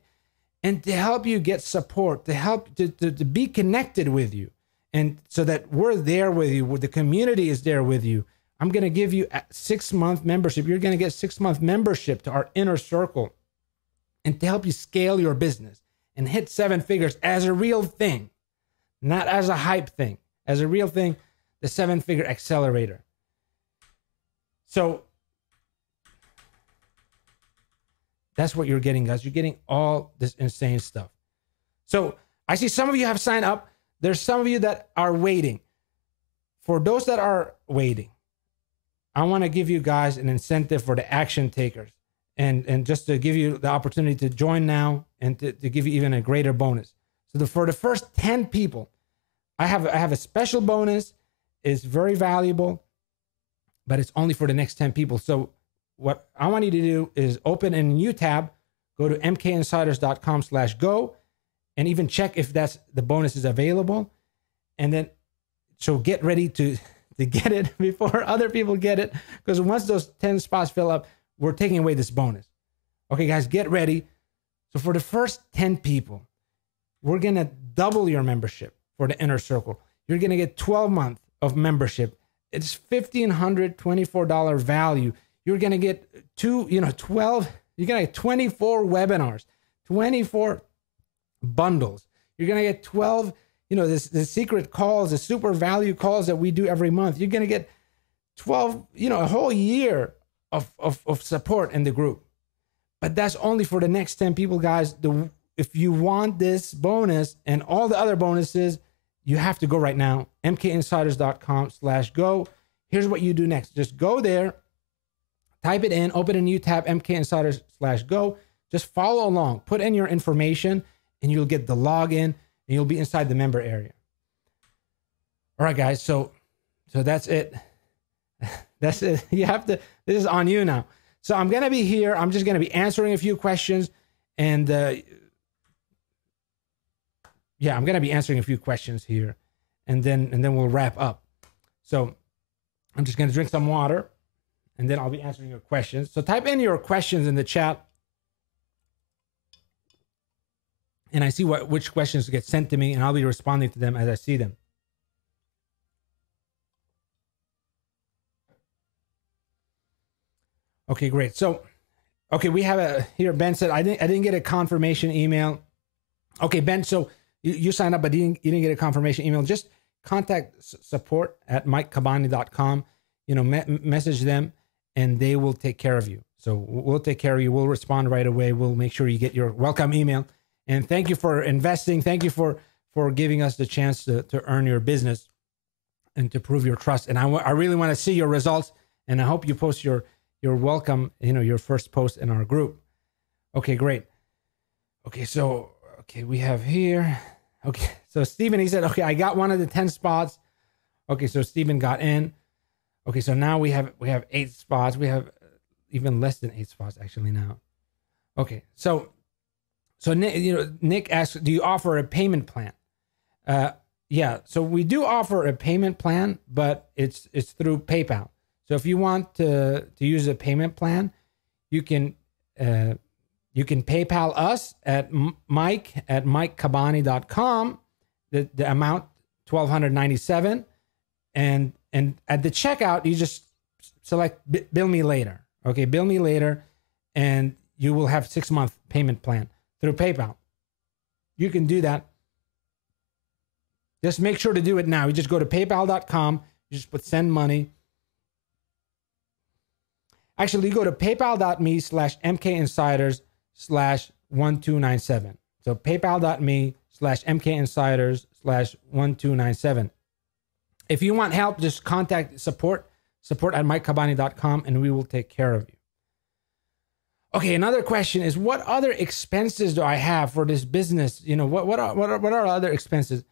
And to help you get support, to help to be connected with you, and so that we're there with you, the community is there with you, I'm going to give you a 6-month membership. You're going to get 6-month membership to our inner circle, and to help you scale your business and hit 7 figures as a real thing, not as a hype thing, as a real thing, the 7-figure accelerator. So that's what you're getting, guys. You're getting all this insane stuff. So I see some of you have signed up. There's some of you that are waiting. For those that are waiting, I want to give you guys an incentive for the action takers, and just to give you the opportunity to join now, and to give you even a greater bonus. So for the first 10 people, I have a special bonus. It's very valuable, but it's only for the next 10 people. So what I want you to do is open a new tab, go to mkinsiders.com/go, and even check if the bonus is available. And then, so get ready to get it before other people get it, because once those 10 spots fill up, we're taking away this bonus. Okay, guys, get ready. So for the first 10 people, we're going to double your membership for the inner circle. You're going to get 12 months of membership. It's $1,524 value. You're going to get 12, you're going to get 24 webinars, 24 bundles. You're going to get 12, the secret calls, the super value calls that we do every month. You're going to get 12, a whole year of support in the group. But that's only for the next 10 people, guys. If you want this bonus and all the other bonuses, you have to go right now, mkinsiders.com/go. Here's what you do next. Just go there, type it in, open a new tab, mkinsiders/go. Just follow along, put in your information, and you'll get the login, and you'll be inside the member area. All right, guys. So that's it. That's it. You have to, this is on you now. So I'm going to be here. I'm just going to be answering a few questions, and yeah, I'm going to be answering a few questions here, and then we'll wrap up. So I'm just going to drink some water, and then I'll be answering your questions. So type in your questions in the chat, and I see which questions get sent to me, and I'll be responding to them as I see them. Okay, great. So, okay, we have here. Ben said I didn't get a confirmation email. Okay, Ben. So you signed up, but you didn't get a confirmation email. Just contact support at mikekabani.com. Message them, and they will take care of you. So we'll take care of you. We'll respond right away. We'll make sure you get your welcome email. And thank you for investing. Thank you for giving us the chance to earn your business and to prove your trust. And I really want to see your results. And I hope you post your welcome, your first post in our group. Okay, great. Okay, so, we have here. Okay, so Stephen, he said, okay, I got one of the 10 spots. Okay, so Stephen got in. Okay, so now we have 8 spots. We have even less than 8 spots actually now. Okay, so Nick asks, do you offer a payment plan? Yeah, so we do offer a payment plan, but it's through PayPal. So if you want to use a payment plan, you can PayPal us at mike@mikekabani.com. The amount $1,297, and at the checkout you just select bill me later. Okay, bill me later, and you will have 6-month payment plan through PayPal. You can do that. Just make sure to do it now. You just go to paypal.com. You just put send money. Actually, you go to paypal.me/mkinsiders/1297. So paypal.me/mkinsiders/1297. If you want help, just contact support at mikekabani.com, and we will take care of you. Okay, another question is, what other expenses do I have for this business? What are other expenses?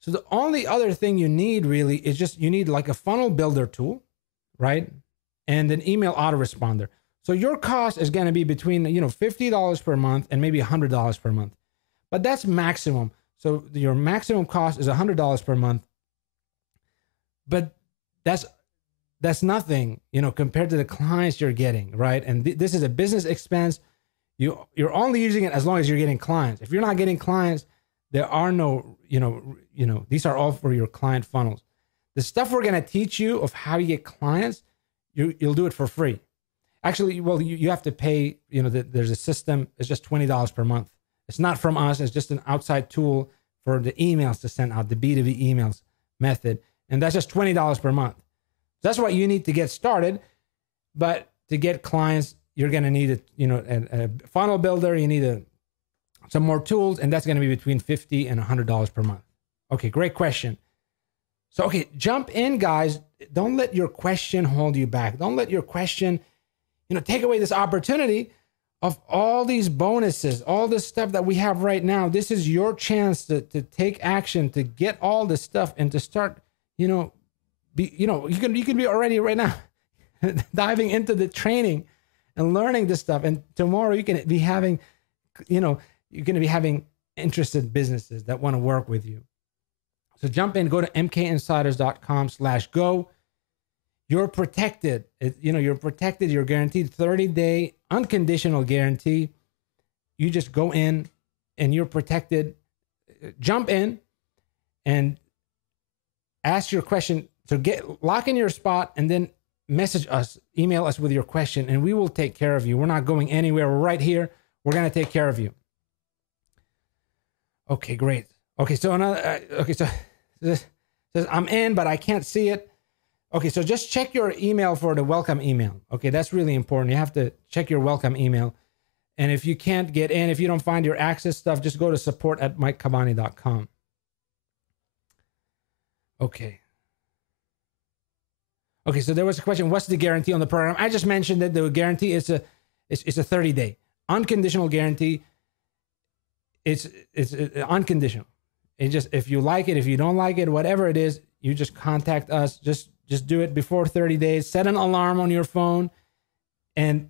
So the only other thing you need really is you need like a funnel builder tool, right? And an email autoresponder. So your cost is going to be between $50 per month and maybe $100 per month, but that's maximum. So your maximum cost is $100 per month, but that's that's nothing, compared to the clients you're getting, right? And this is a business expense. You're only using it as long as you're getting clients. If you're not getting clients, there are no, these are all for your client funnels. The stuff we're going to teach you of how you get clients, you'll do it for free. Actually, well, you have to pay, there's a system. It's just $20 per month. It's not from us. It's just an outside tool for the emails to send out, the B2B emails method. And that's just $20 per month. That's what you need to get started. But to get clients, you're going to need a funnel builder. You need some more tools, and that's going to be between $50 and $100 per month. Okay, great question. So, okay, jump in, guys. Don't let your question hold you back. Don't let your question, take away this opportunity of all these bonuses, all this stuff that we have right now. This is your chance to take action, to get all this stuff and to start, you can be already right now diving into the training and learning this stuff. And tomorrow you can be having, you're going to be having interested businesses that want to work with you. So jump in, go to mkinsiders.com/go. You're protected. You're protected. You're guaranteed 30-day unconditional guarantee. You just go in and you're protected. Jump in and ask your question. So lock in your spot and then message us, email us with your question, and we will take care of you. We're not going anywhere. We're right here. We're going to take care of you. Okay, great. Okay, so this says I'm in, but I can't see it. Okay, so just check your email for the welcome email. Okay, that's really important. You have to check your welcome email. And if you can't get in, if you don't find your access stuff, just go to support@mikekabani.com. Okay. Okay, so there was a question, what's the guarantee on the program? I just mentioned that the guarantee is a 30-day unconditional guarantee. It's unconditional. It just, if you like it, if you don't like it, whatever it is, you just contact us. Just do it before 30 days. Set an alarm on your phone, and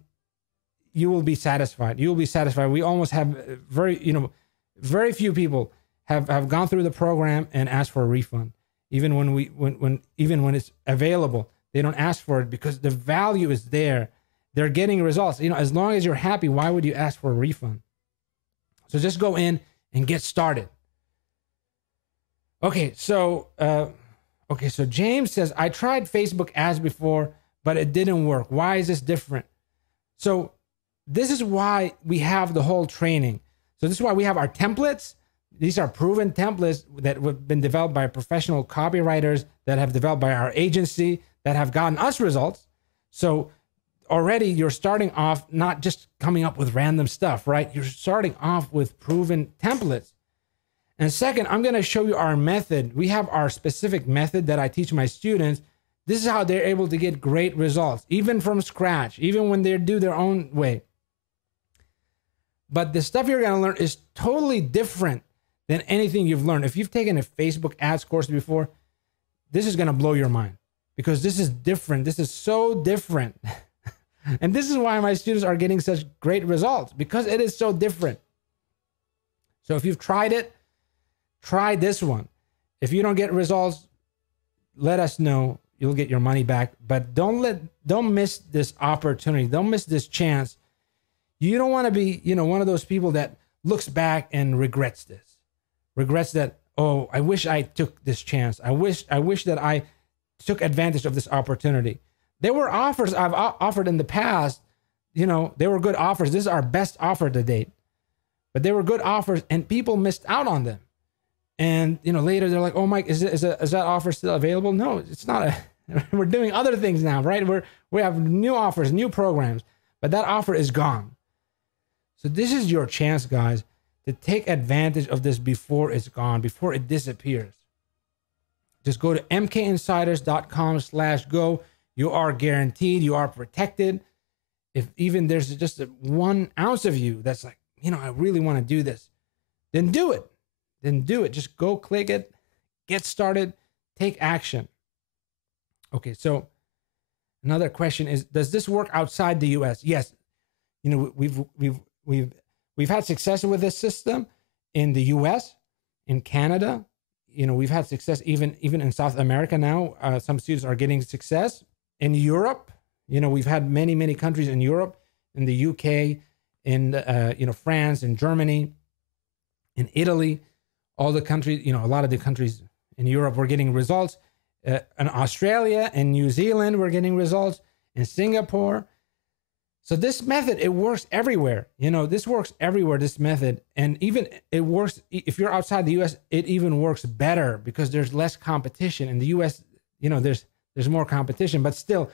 you will be satisfied. You will be satisfied. We almost have very few people have gone through the program and asked for a refund. Even when it's available, they don't ask for it because the value is there. They're getting results. As long as you're happy, why would you ask for a refund? So just go in and get started. Okay, so James says, I tried Facebook ads before, but it didn't work. Why is this different? So this is why we have the whole training. So this is why we have our templates. These are proven templates that have been developed by professional copywriters that have developed by our agency that have gotten us results. So already you're starting off not just coming up with random stuff, right? You're starting off with proven templates. And second, I'm going to show you our method. We have our specific method that I teach my students. This is how they're able to get great results, even from scratch, even when they do their own way. But the stuff you're going to learn is totally different than anything you've learned. If you've taken a Facebook ads course before, this is going to blow your mind because this is different. This is so different. And this is why my students are getting such great results, because it is so different. So if you've tried it, try this one. If you don't get results, let us know. You'll get your money back. But don't miss this opportunity. Don't miss this chance. You don't want to be, one of those people that looks back and regrets this. Regrets that, oh, I wish I took this chance. I wish that I took advantage of this opportunity. There were offers I've offered in the past. They were good offers. This is our best offer to date. But they were good offers and people missed out on them. And, later they're like, oh, Mike, is that offer still available? No, it's not. We're doing other things now, right? We have new offers, new programs, but that offer is gone. So this is your chance, guys, to take advantage of this before it's gone, before it disappears. Just go to mkinsiders.com/go. You are guaranteed, you are protected. If even there's just 1 ounce of you that's like, I really want to do this, then do it. Just go click it, get started, take action. Okay, so another question is, does this work outside the US? Yes. We've had success with this system in the US, in Canada. We've had success even in South America now. Some students are getting success. in Europe, we've had many, many countries in Europe, in the UK, in France, in Germany, in Italy, all the countries, a lot of the countries in Europe were getting results. In Australia and New Zealand, we're getting results. In Singapore. So this method, it works everywhere. This works everywhere, this method. And even it works, if you're outside the US, it even works better because there's less competition. In the US, there's more competition, but still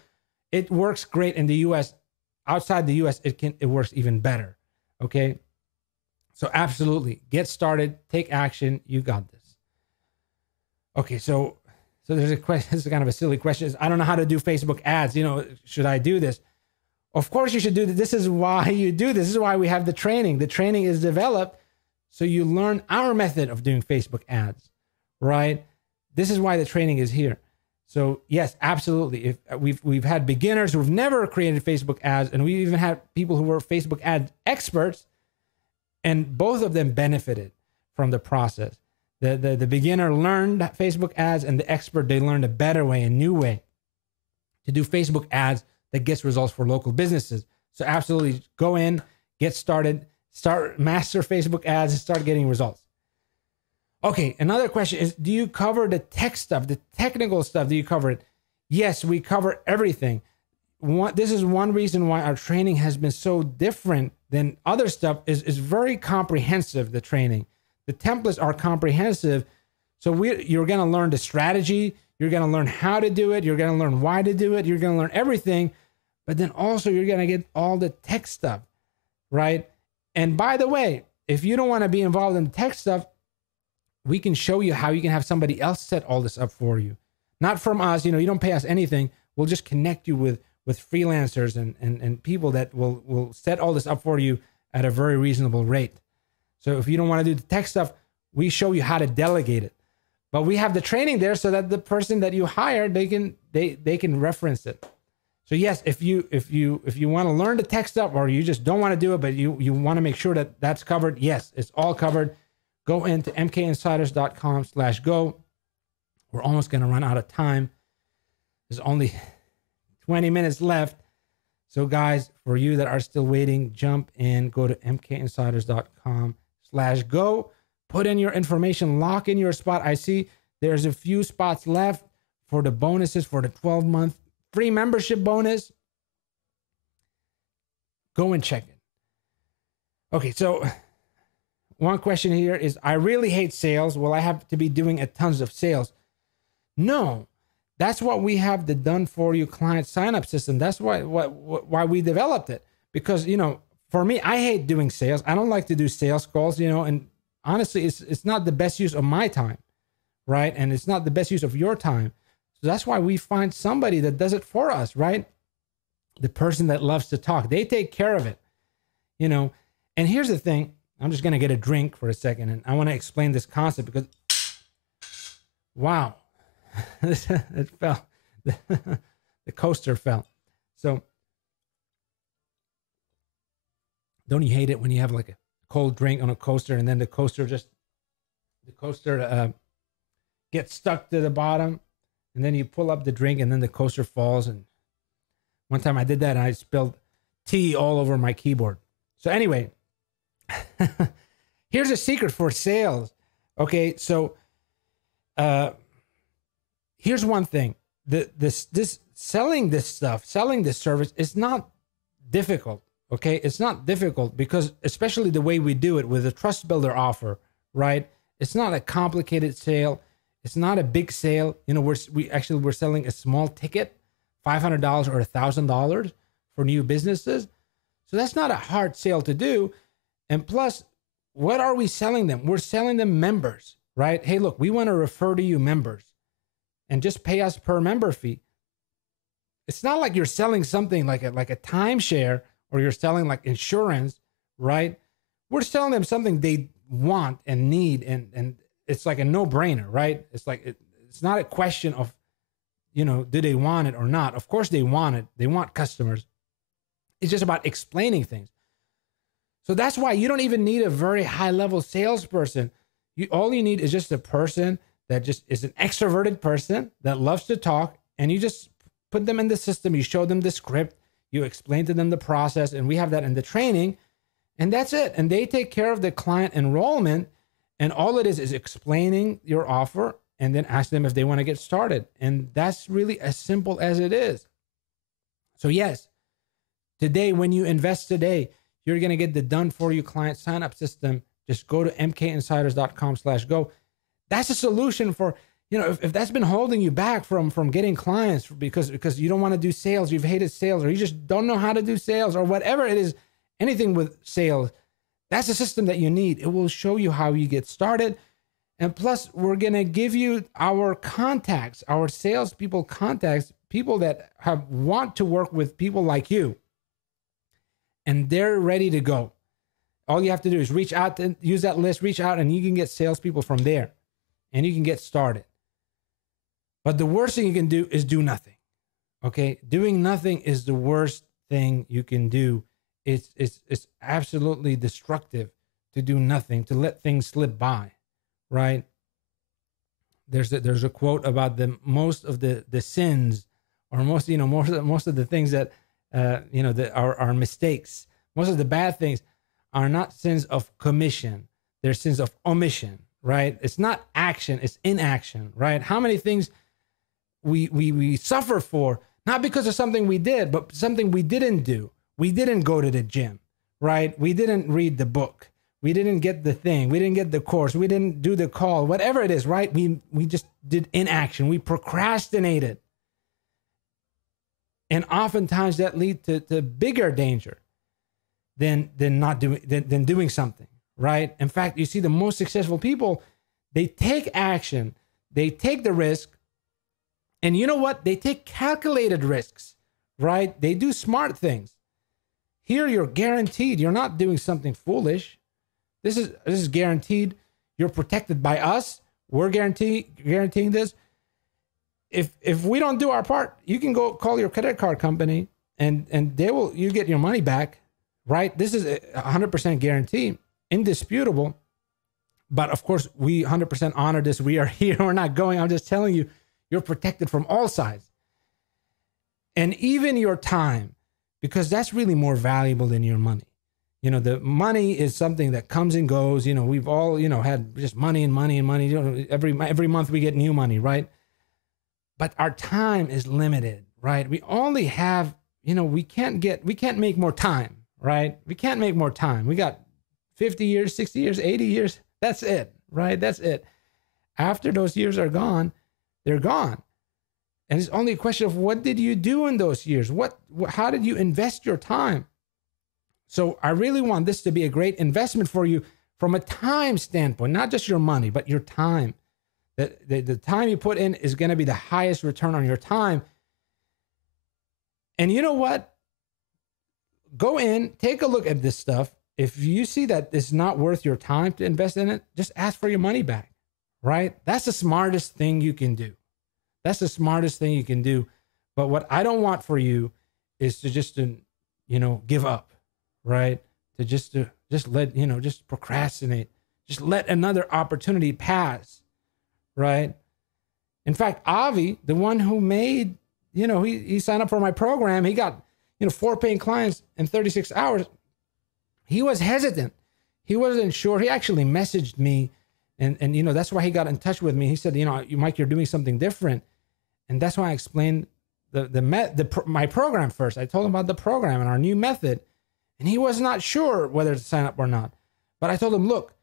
it works great in the US. Outside the US, it works even better. Okay. So absolutely get started, take action. You got this. Okay. So there's a question. This is kind of a silly question. I don't know how to do Facebook ads. Should I do this? Of course you should do this. This is why you do this. This is why we have the training. The training is developed so you learn our method of doing Facebook ads, right? This is why the training is here. So yes, absolutely. If we've had beginners who've never created Facebook ads, and we even had people who were Facebook ad experts, and both of them benefited from the process. The beginner learned Facebook ads, and the expert, they learned a better way, a new way to do Facebook ads that gets results for local businesses. So absolutely go in, get started, master Facebook ads, and start getting results. Okay, another question is, do you cover the tech stuff, the technical stuff? Do you cover it? Yes, we cover everything. This is one reason why our training has been so different than other stuff. Is very comprehensive, the training. The templates are comprehensive. So you're going to learn the strategy. You're going to learn how to do it. You're going to learn why to do it. You're going to learn everything. But then also you're going to get all the tech stuff, right? And by the way, if you don't want to be involved in the tech stuff, we can show you how you can have somebody else set all this up for you. Not from us. You don't pay us anything. We'll just connect you with freelancers and people that will set all this up for you at a very reasonable rate. So if you don't want to do the tech stuff, we show you how to delegate it. But we have the training there so that the person that you hire, they can reference it. So yes, if you want to learn the tech stuff, or you just don't want to do it, but you want to make sure that that's covered, yes, it's all covered. Go into mkinsiders.com/go. We're almost going to run out of time. There's only 20 minutes left. So guys, for you that are still waiting, jump in, go to mkinsiders.com/go. Put in your information, lock in your spot. I see there's a few spots left for the bonuses for the 12-month free membership bonus. Go and check it. Okay, so one question here is, I really hate sales. Will I have to be doing a tons of sales? No, that's what we have the done for you client sign-up system. That's why we developed it. Because, for me, I hate doing sales. I don't like to do sales calls, and honestly, it's not the best use of my time, right? And it's not the best use of your time. So that's why we find somebody that does it for us, right? The person that loves to talk, they take care of it, And here's the thing. I'm just going to get a drink for a second, and I want to explain this concept because, wow, it fell. The coaster fell. So don't you hate it when you have like a cold drink on a coaster, and then the coaster gets stuck to the bottom, and then you pull up the drink, and then the coaster falls. And one time I did that, and I spilled tea all over my keyboard. So anyway, here's a secret for sales. Okay, so here's one thing. This selling this stuff, selling this service is not difficult. Okay, it's not difficult because, especially the way we do it with a trust builder offer, right? It's not a complicated sale. It's not a big sale. We're selling a small ticket, $500 or $1,000 for new businesses. So that's not a hard sale to do. And plus, what are we selling them? We're selling them members, right? Hey, look, we want to refer to you members and just pay us per member fee. It's not like you're selling something like a timeshare, or you're selling like insurance, right? We're selling them something they want and need, and it's like a no-brainer, right? It's like it's not a question of, do they want it or not? Of course they want it. They want customers. It's just about explaining things. So that's why you don't even need a very high-level salesperson. All you need is just a person that just is an extroverted person that loves to talk, and you just put them in the system, you show them the script, you explain to them the process, and we have that in the training, and that's it. And they take care of the client enrollment, and all it is explaining your offer and then ask them if they want to get started. And that's really as simple as it is. So yes, today, when you invest today, you're going to get the done for you client sign up system. Just go to mkinsiders.com/go. That's a solution for, if that's been holding you back from getting clients because you don't want to do sales, you've hated sales, or you just don't know how to do sales, or whatever it is, anything with sales, that's a system that you need. It will show you how you get started. And plus, we're going to give you our contacts, our salespeople contacts, people that want to work with people like you. And they're ready to go. All you have to do is reach out, use that list, reach out, and you can get salespeople from there. And you can get started. But the worst thing you can do is do nothing. Okay? Doing nothing is the worst thing you can do. It's absolutely destructive to do nothing, to let things slip by, right? There's a quote about most of the sins, or most of the things that that are mistakes. Most of the bad things are not sins of commission; they're sins of omission, right? It's not action; it's inaction, right? How many things we suffer for, not because of something we did, but something we didn't do. We didn't go to the gym, right? We didn't read the book. We didn't get the thing. We didn't get the course. We didn't do the call. Whatever it is, right? We just did inaction. We procrastinated. And oftentimes that leads to bigger danger than doing something, right? In fact, you see the most successful people, they take action, they take the risk, and you know what? They take calculated risks, right? They do smart things. Here, you're guaranteed. You're not doing something foolish. This is guaranteed. You're protected by us. We're guaranteeing this. If we don't do our part, you can go call your credit card company and you get your money back, right? This is 100% guarantee, indisputable. But of course, we 100% honor this. We are here. We're not going. I'm just telling you, you're protected from all sides. And even your time, because that's really more valuable than your money. The money is something that comes and goes. We've all, had just money and money and money. Every month we get new money, right? But our time is limited, right? We only have, we can't make more time, right? We can't make more time. We got 50 years, 60 years, 80 years. That's it, right? That's it. After those years are gone, they're gone. And it's only a question of what did you do in those years? How did you invest your time? So I really want this to be a great investment for you from a time standpoint, not just your money, but your time. The time you put in is going to be the highest return on your time. And you know what? Go in, take a look at this stuff. If you see that it's not worth your time to invest in it, just ask for your money back, right? That's the smartest thing you can do. That's the smartest thing you can do. But what I don't want for you is to just give up, right? To just let, just procrastinate. Just let another opportunity pass, right? In fact, Avi, the one who made, he signed up for my program. He got, 4 paying clients in 36 hours. He was hesitant. He wasn't sure. He actually messaged me and that's why he got in touch with me. He said, Mike, you're doing something different. And that's why I explained my program first. I told him about the program and our new method. And he was not sure whether to sign up or not. But I told him, look,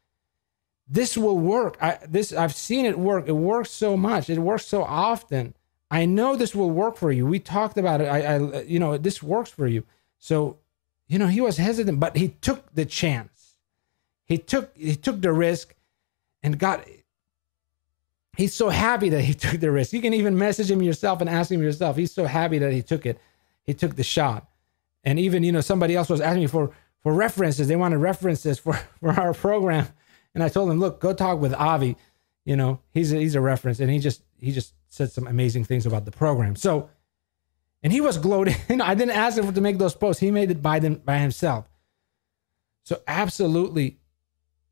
this will work. I've seen it work. It works so much. It works so often. I know this will work for you. We talked about it. This works for you. So, he was hesitant, but he took the chance. He took the risk and he's so happy that he took the risk. You can even message him yourself and ask him yourself. He's so happy that he took it. He took the shot. And even, somebody else was asking me for references. They wanted references for our program. And I told him, look, go talk with Avi. He's a reference. And he just said some amazing things about the program. So, and he was gloating. I didn't ask him to make those posts. He made it by himself. So absolutely,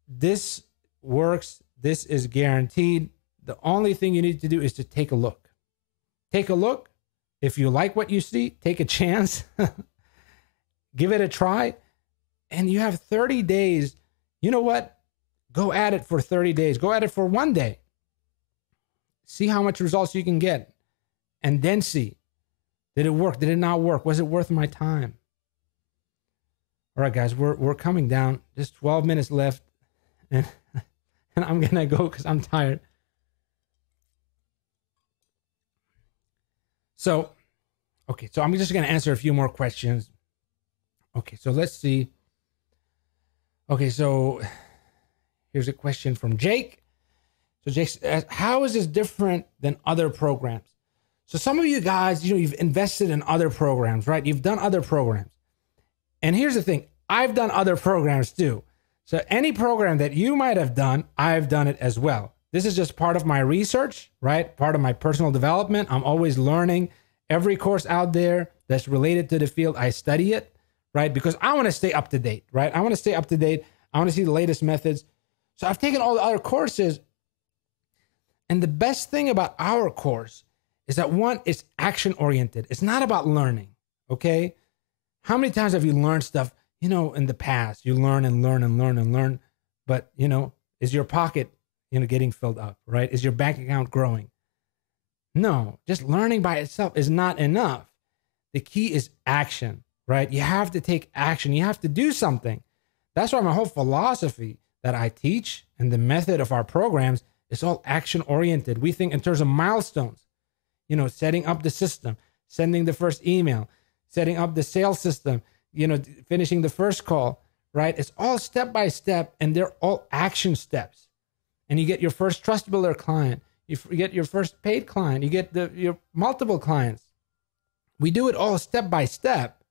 this works. This is guaranteed. The only thing you need to do is to take a look. Take a look, If you like what you see, take a chance, give it a try, and you have 30 days. You know what? Go at it for 30 days. Go at it for one day. See how much results you can get, and then see, did it work? Did it not work? Was it worth my time? All right, guys, we're coming down. Just 12 minutes left, and I'm gonna go because I'm tired. So, okay, so I'm just gonna answer a few more questions. Okay, so let's see. Okay, so here's a question from Jake. So Jake says, how is this different than other programs? So some of you guys, you've invested in other programs, right? You've done other programs. And here's the thing, I've done other programs too. So any program that you might have done, I've done it as well. This is just part of my research, right? Part of my personal development. I'm always learning. Every course out there that's related to the field, I study it, right? Because I want to stay up to date, right? I want to stay up to date. I want to see the latest methods. So I've taken all the other courses. And the best thing about our course is that, one, it's action-oriented. It's not about learning, okay? How many times have you learned stuff, in the past? You learn and learn and learn and learn. But, is your pocket, getting filled up, right? Is your bank account growing? No, just learning by itself is not enough. The key is action, right? You have to take action. You have to do something. That's why my whole philosophy that I teach and the method of our programs is all action-oriented. We think in terms of milestones, setting up the system, sending the first email, setting up the sales system, finishing the first call, right? It's all step by step, and they're all action steps. And you get your first trust builder client. You get your first paid client. You get your multiple clients. We do it all step by step,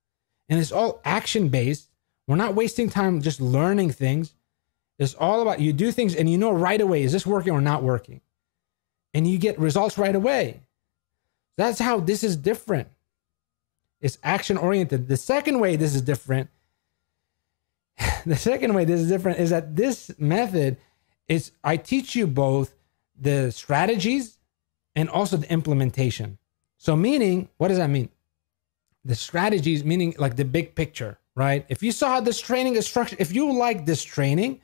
and it's all action-based. We're not wasting time just learning things. It's all about, you do things and right away, is this working or not working? And you get results right away. That's how this is different. It's action-oriented. The second way this is different is that this method is, I teach you both the strategies and also the implementation. So meaning, what does that mean? The strategies, meaning like the big picture, right? If you saw how this training is structured, if you like this training,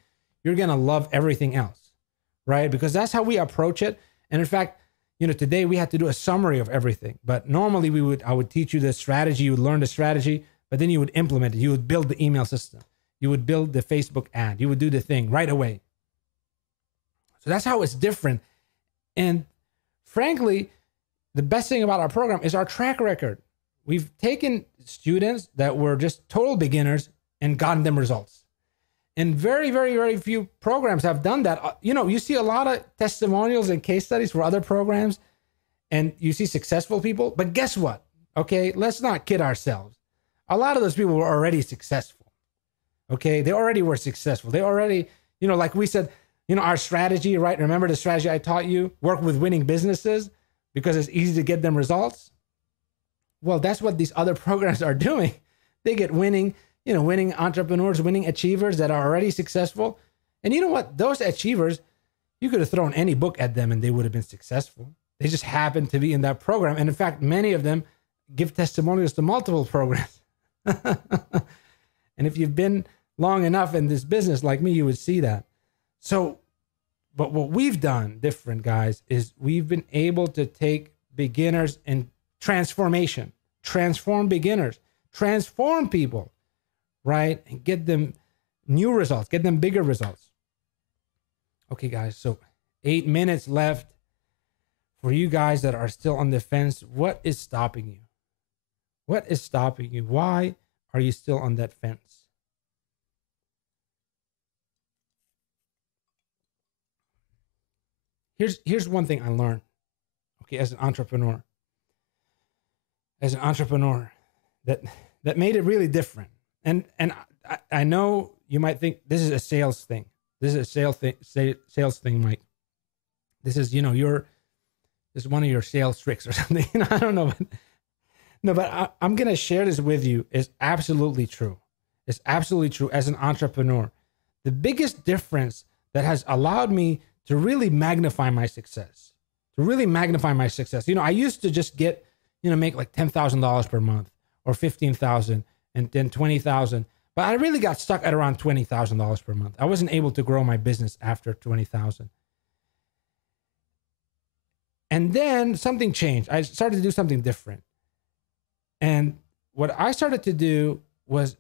you're going to love everything else, right? Because that's how we approach it. And in fact, today we had to do a summary of everything, but normally I would teach you the strategy, you would learn the strategy, but then you would implement it. You would build the email system. You would build the Facebook ad. You would do the thing right away. So that's how it's different. And frankly, the best thing about our program is our track record. We've taken students that were just total beginners and gotten them results. And very, very, very few programs have done that. You see a lot of testimonials and case studies for other programs, and you see successful people. But guess what? Okay, let's not kid ourselves. A lot of those people were already successful. Okay, they already were successful. They already, like we said, our strategy, right? Remember the strategy I taught you? Work with winning businesses because it's easy to get them results. Well, that's what these other programs are doing. They get winning entrepreneurs, winning achievers that are already successful. And you know what? Those achievers, you could have thrown any book at them and they would have been successful. They just happen to be in that program. And in fact, many of them give testimonials to multiple programs. And if you've been long enough in this business like me, you would see that. So, but what we've done different, guys, is we've been able to take beginners and transform beginners, transform people, right? And get them new results, get them bigger results. Okay, guys, so 8 minutes left. For you guys that are still on the fence, what is stopping you? What is stopping you? Why are you still on that fence? Here's one thing I learned, okay, as an entrepreneur. That made it really different. And I know you might think this is a sales thing. This is a sales thing, Mike. This is, this is one of your sales tricks or something. I don't know. But I'm going to share this with you. It's absolutely true. It's absolutely true as an entrepreneur. The biggest difference that has allowed me to really magnify my success, I used to just get, make like $10,000 per month or 15,000 and then 20,000. But I really got stuck at around $20,000 per month. I wasn't able to grow my business after 20,000. And then something changed. I started to do something different. And what I started to do was,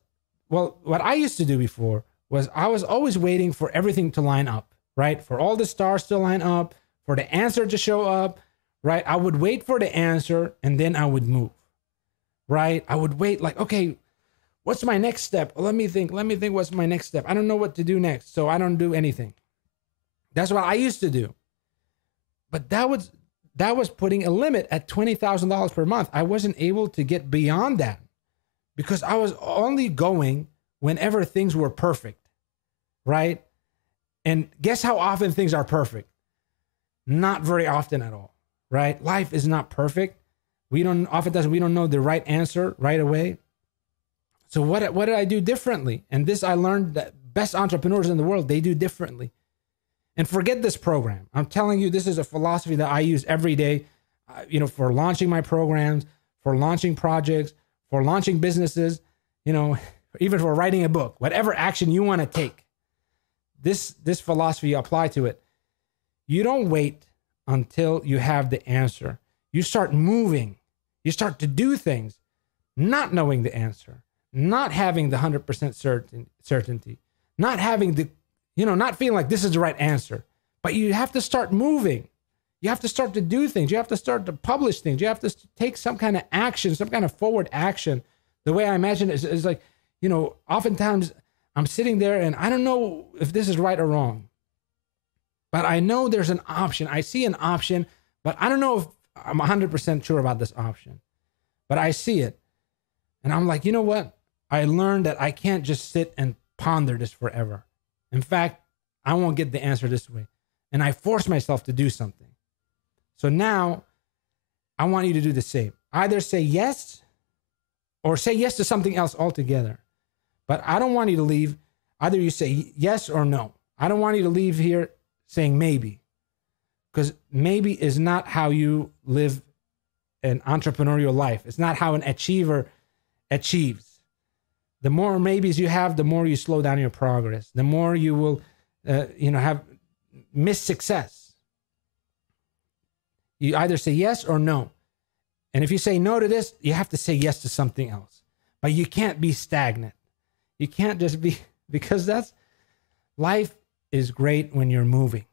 well, what I used to do before was I was always waiting for everything to line up, right? For all the stars to line up, for the answer to show up, right? I would wait for the answer and then I would move, right? I would wait like, okay, what's my next step? Let me think what's my next step. I don't know what to do next, so I don't do anything. That's what I used to do. But that was putting a limit at $20,000 per month. I wasn't able to get beyond that because I was only going whenever things were perfect, right? And guess how often things are perfect? Not very often at all, right? Life is not perfect. Oftentimes we don't know the right answer right away. So what did I do differently? And this I learned that best entrepreneurs in the world, they do differently. And forget this program. I'm telling you, this is a philosophy that I use every day, for launching my programs, for launching projects, for launching businesses, even for writing a book, whatever action you want to take. This philosophy, apply to it. You don't wait until you have the answer. You start moving. You start to do things, not knowing the answer, not having the 100% certainty, not having not feeling like this is the right answer, but you have to start moving. You have to start to do things. You have to start to publish things. You have to take some kind of action, some kind of forward action. The way I imagine it is like, oftentimes I'm sitting there and I don't know if this is right or wrong, but I know there's an option. I see an option, but I don't know if I'm 100% sure about this option, but I see it. And I'm like, you know what? I learned that I can't just sit and ponder this forever. In fact, I won't get the answer this way. And I force myself to do something. So now I want you to do the same. Either say yes or say yes to something else altogether. But I don't want you to leave. Either you say yes or no. I don't want you to leave here saying maybe. Because maybe is not how you live an entrepreneurial life. It's not how an achiever achieves. The more maybes you have, the more you slow down your progress. The more you will, have missed success. You either say yes or no. And if you say no to this, you have to say yes to something else. But you can't be stagnant. You can't just be, because life is great when you're moving,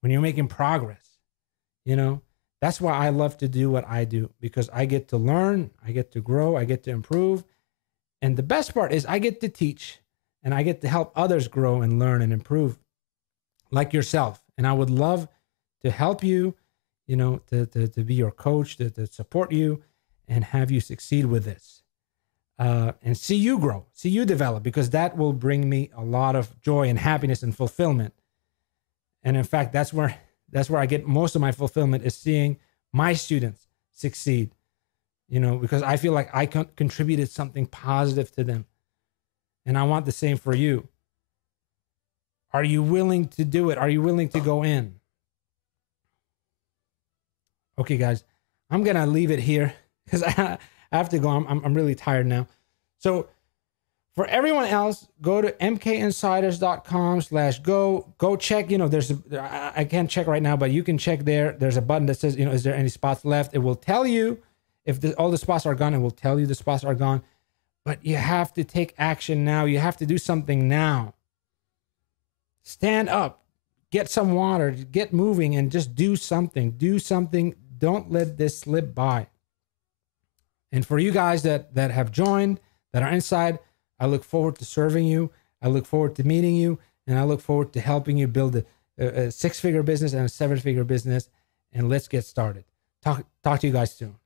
when you're making progress. That's why I love to do what I do, because I get to learn, I get to grow, I get to improve. And the best part is I get to teach and I get to help others grow and learn and improve like yourself. And I would love to help you, to be your coach, to support you and have you succeed with this. And see you grow, see you develop, because that will bring me a lot of joy and happiness and fulfillment. And in fact, that's where I get most of my fulfillment, is seeing my students succeed. Because I feel like I contributed something positive to them. And I want the same for you. Are you willing to do it? Are you willing to go in? Okay, guys, I'm going to leave it here because I have to go. I'm really tired now. So for everyone else, go to mkinsiders.com/go. Go check, I can't check right now, but you can check there. There's a button that says, is there any spots left? It will tell you. If all the spots are gone, it will tell you the spots are gone. But you have to take action now. You have to do something now. Stand up. Get some water. Get moving and just do something. Do something. Don't let this slip by. And for you guys that have joined, that are inside, I look forward to serving you. I look forward to meeting you. And I look forward to helping you build a six-figure business and a seven-figure business. And let's get started. Talk to you guys soon.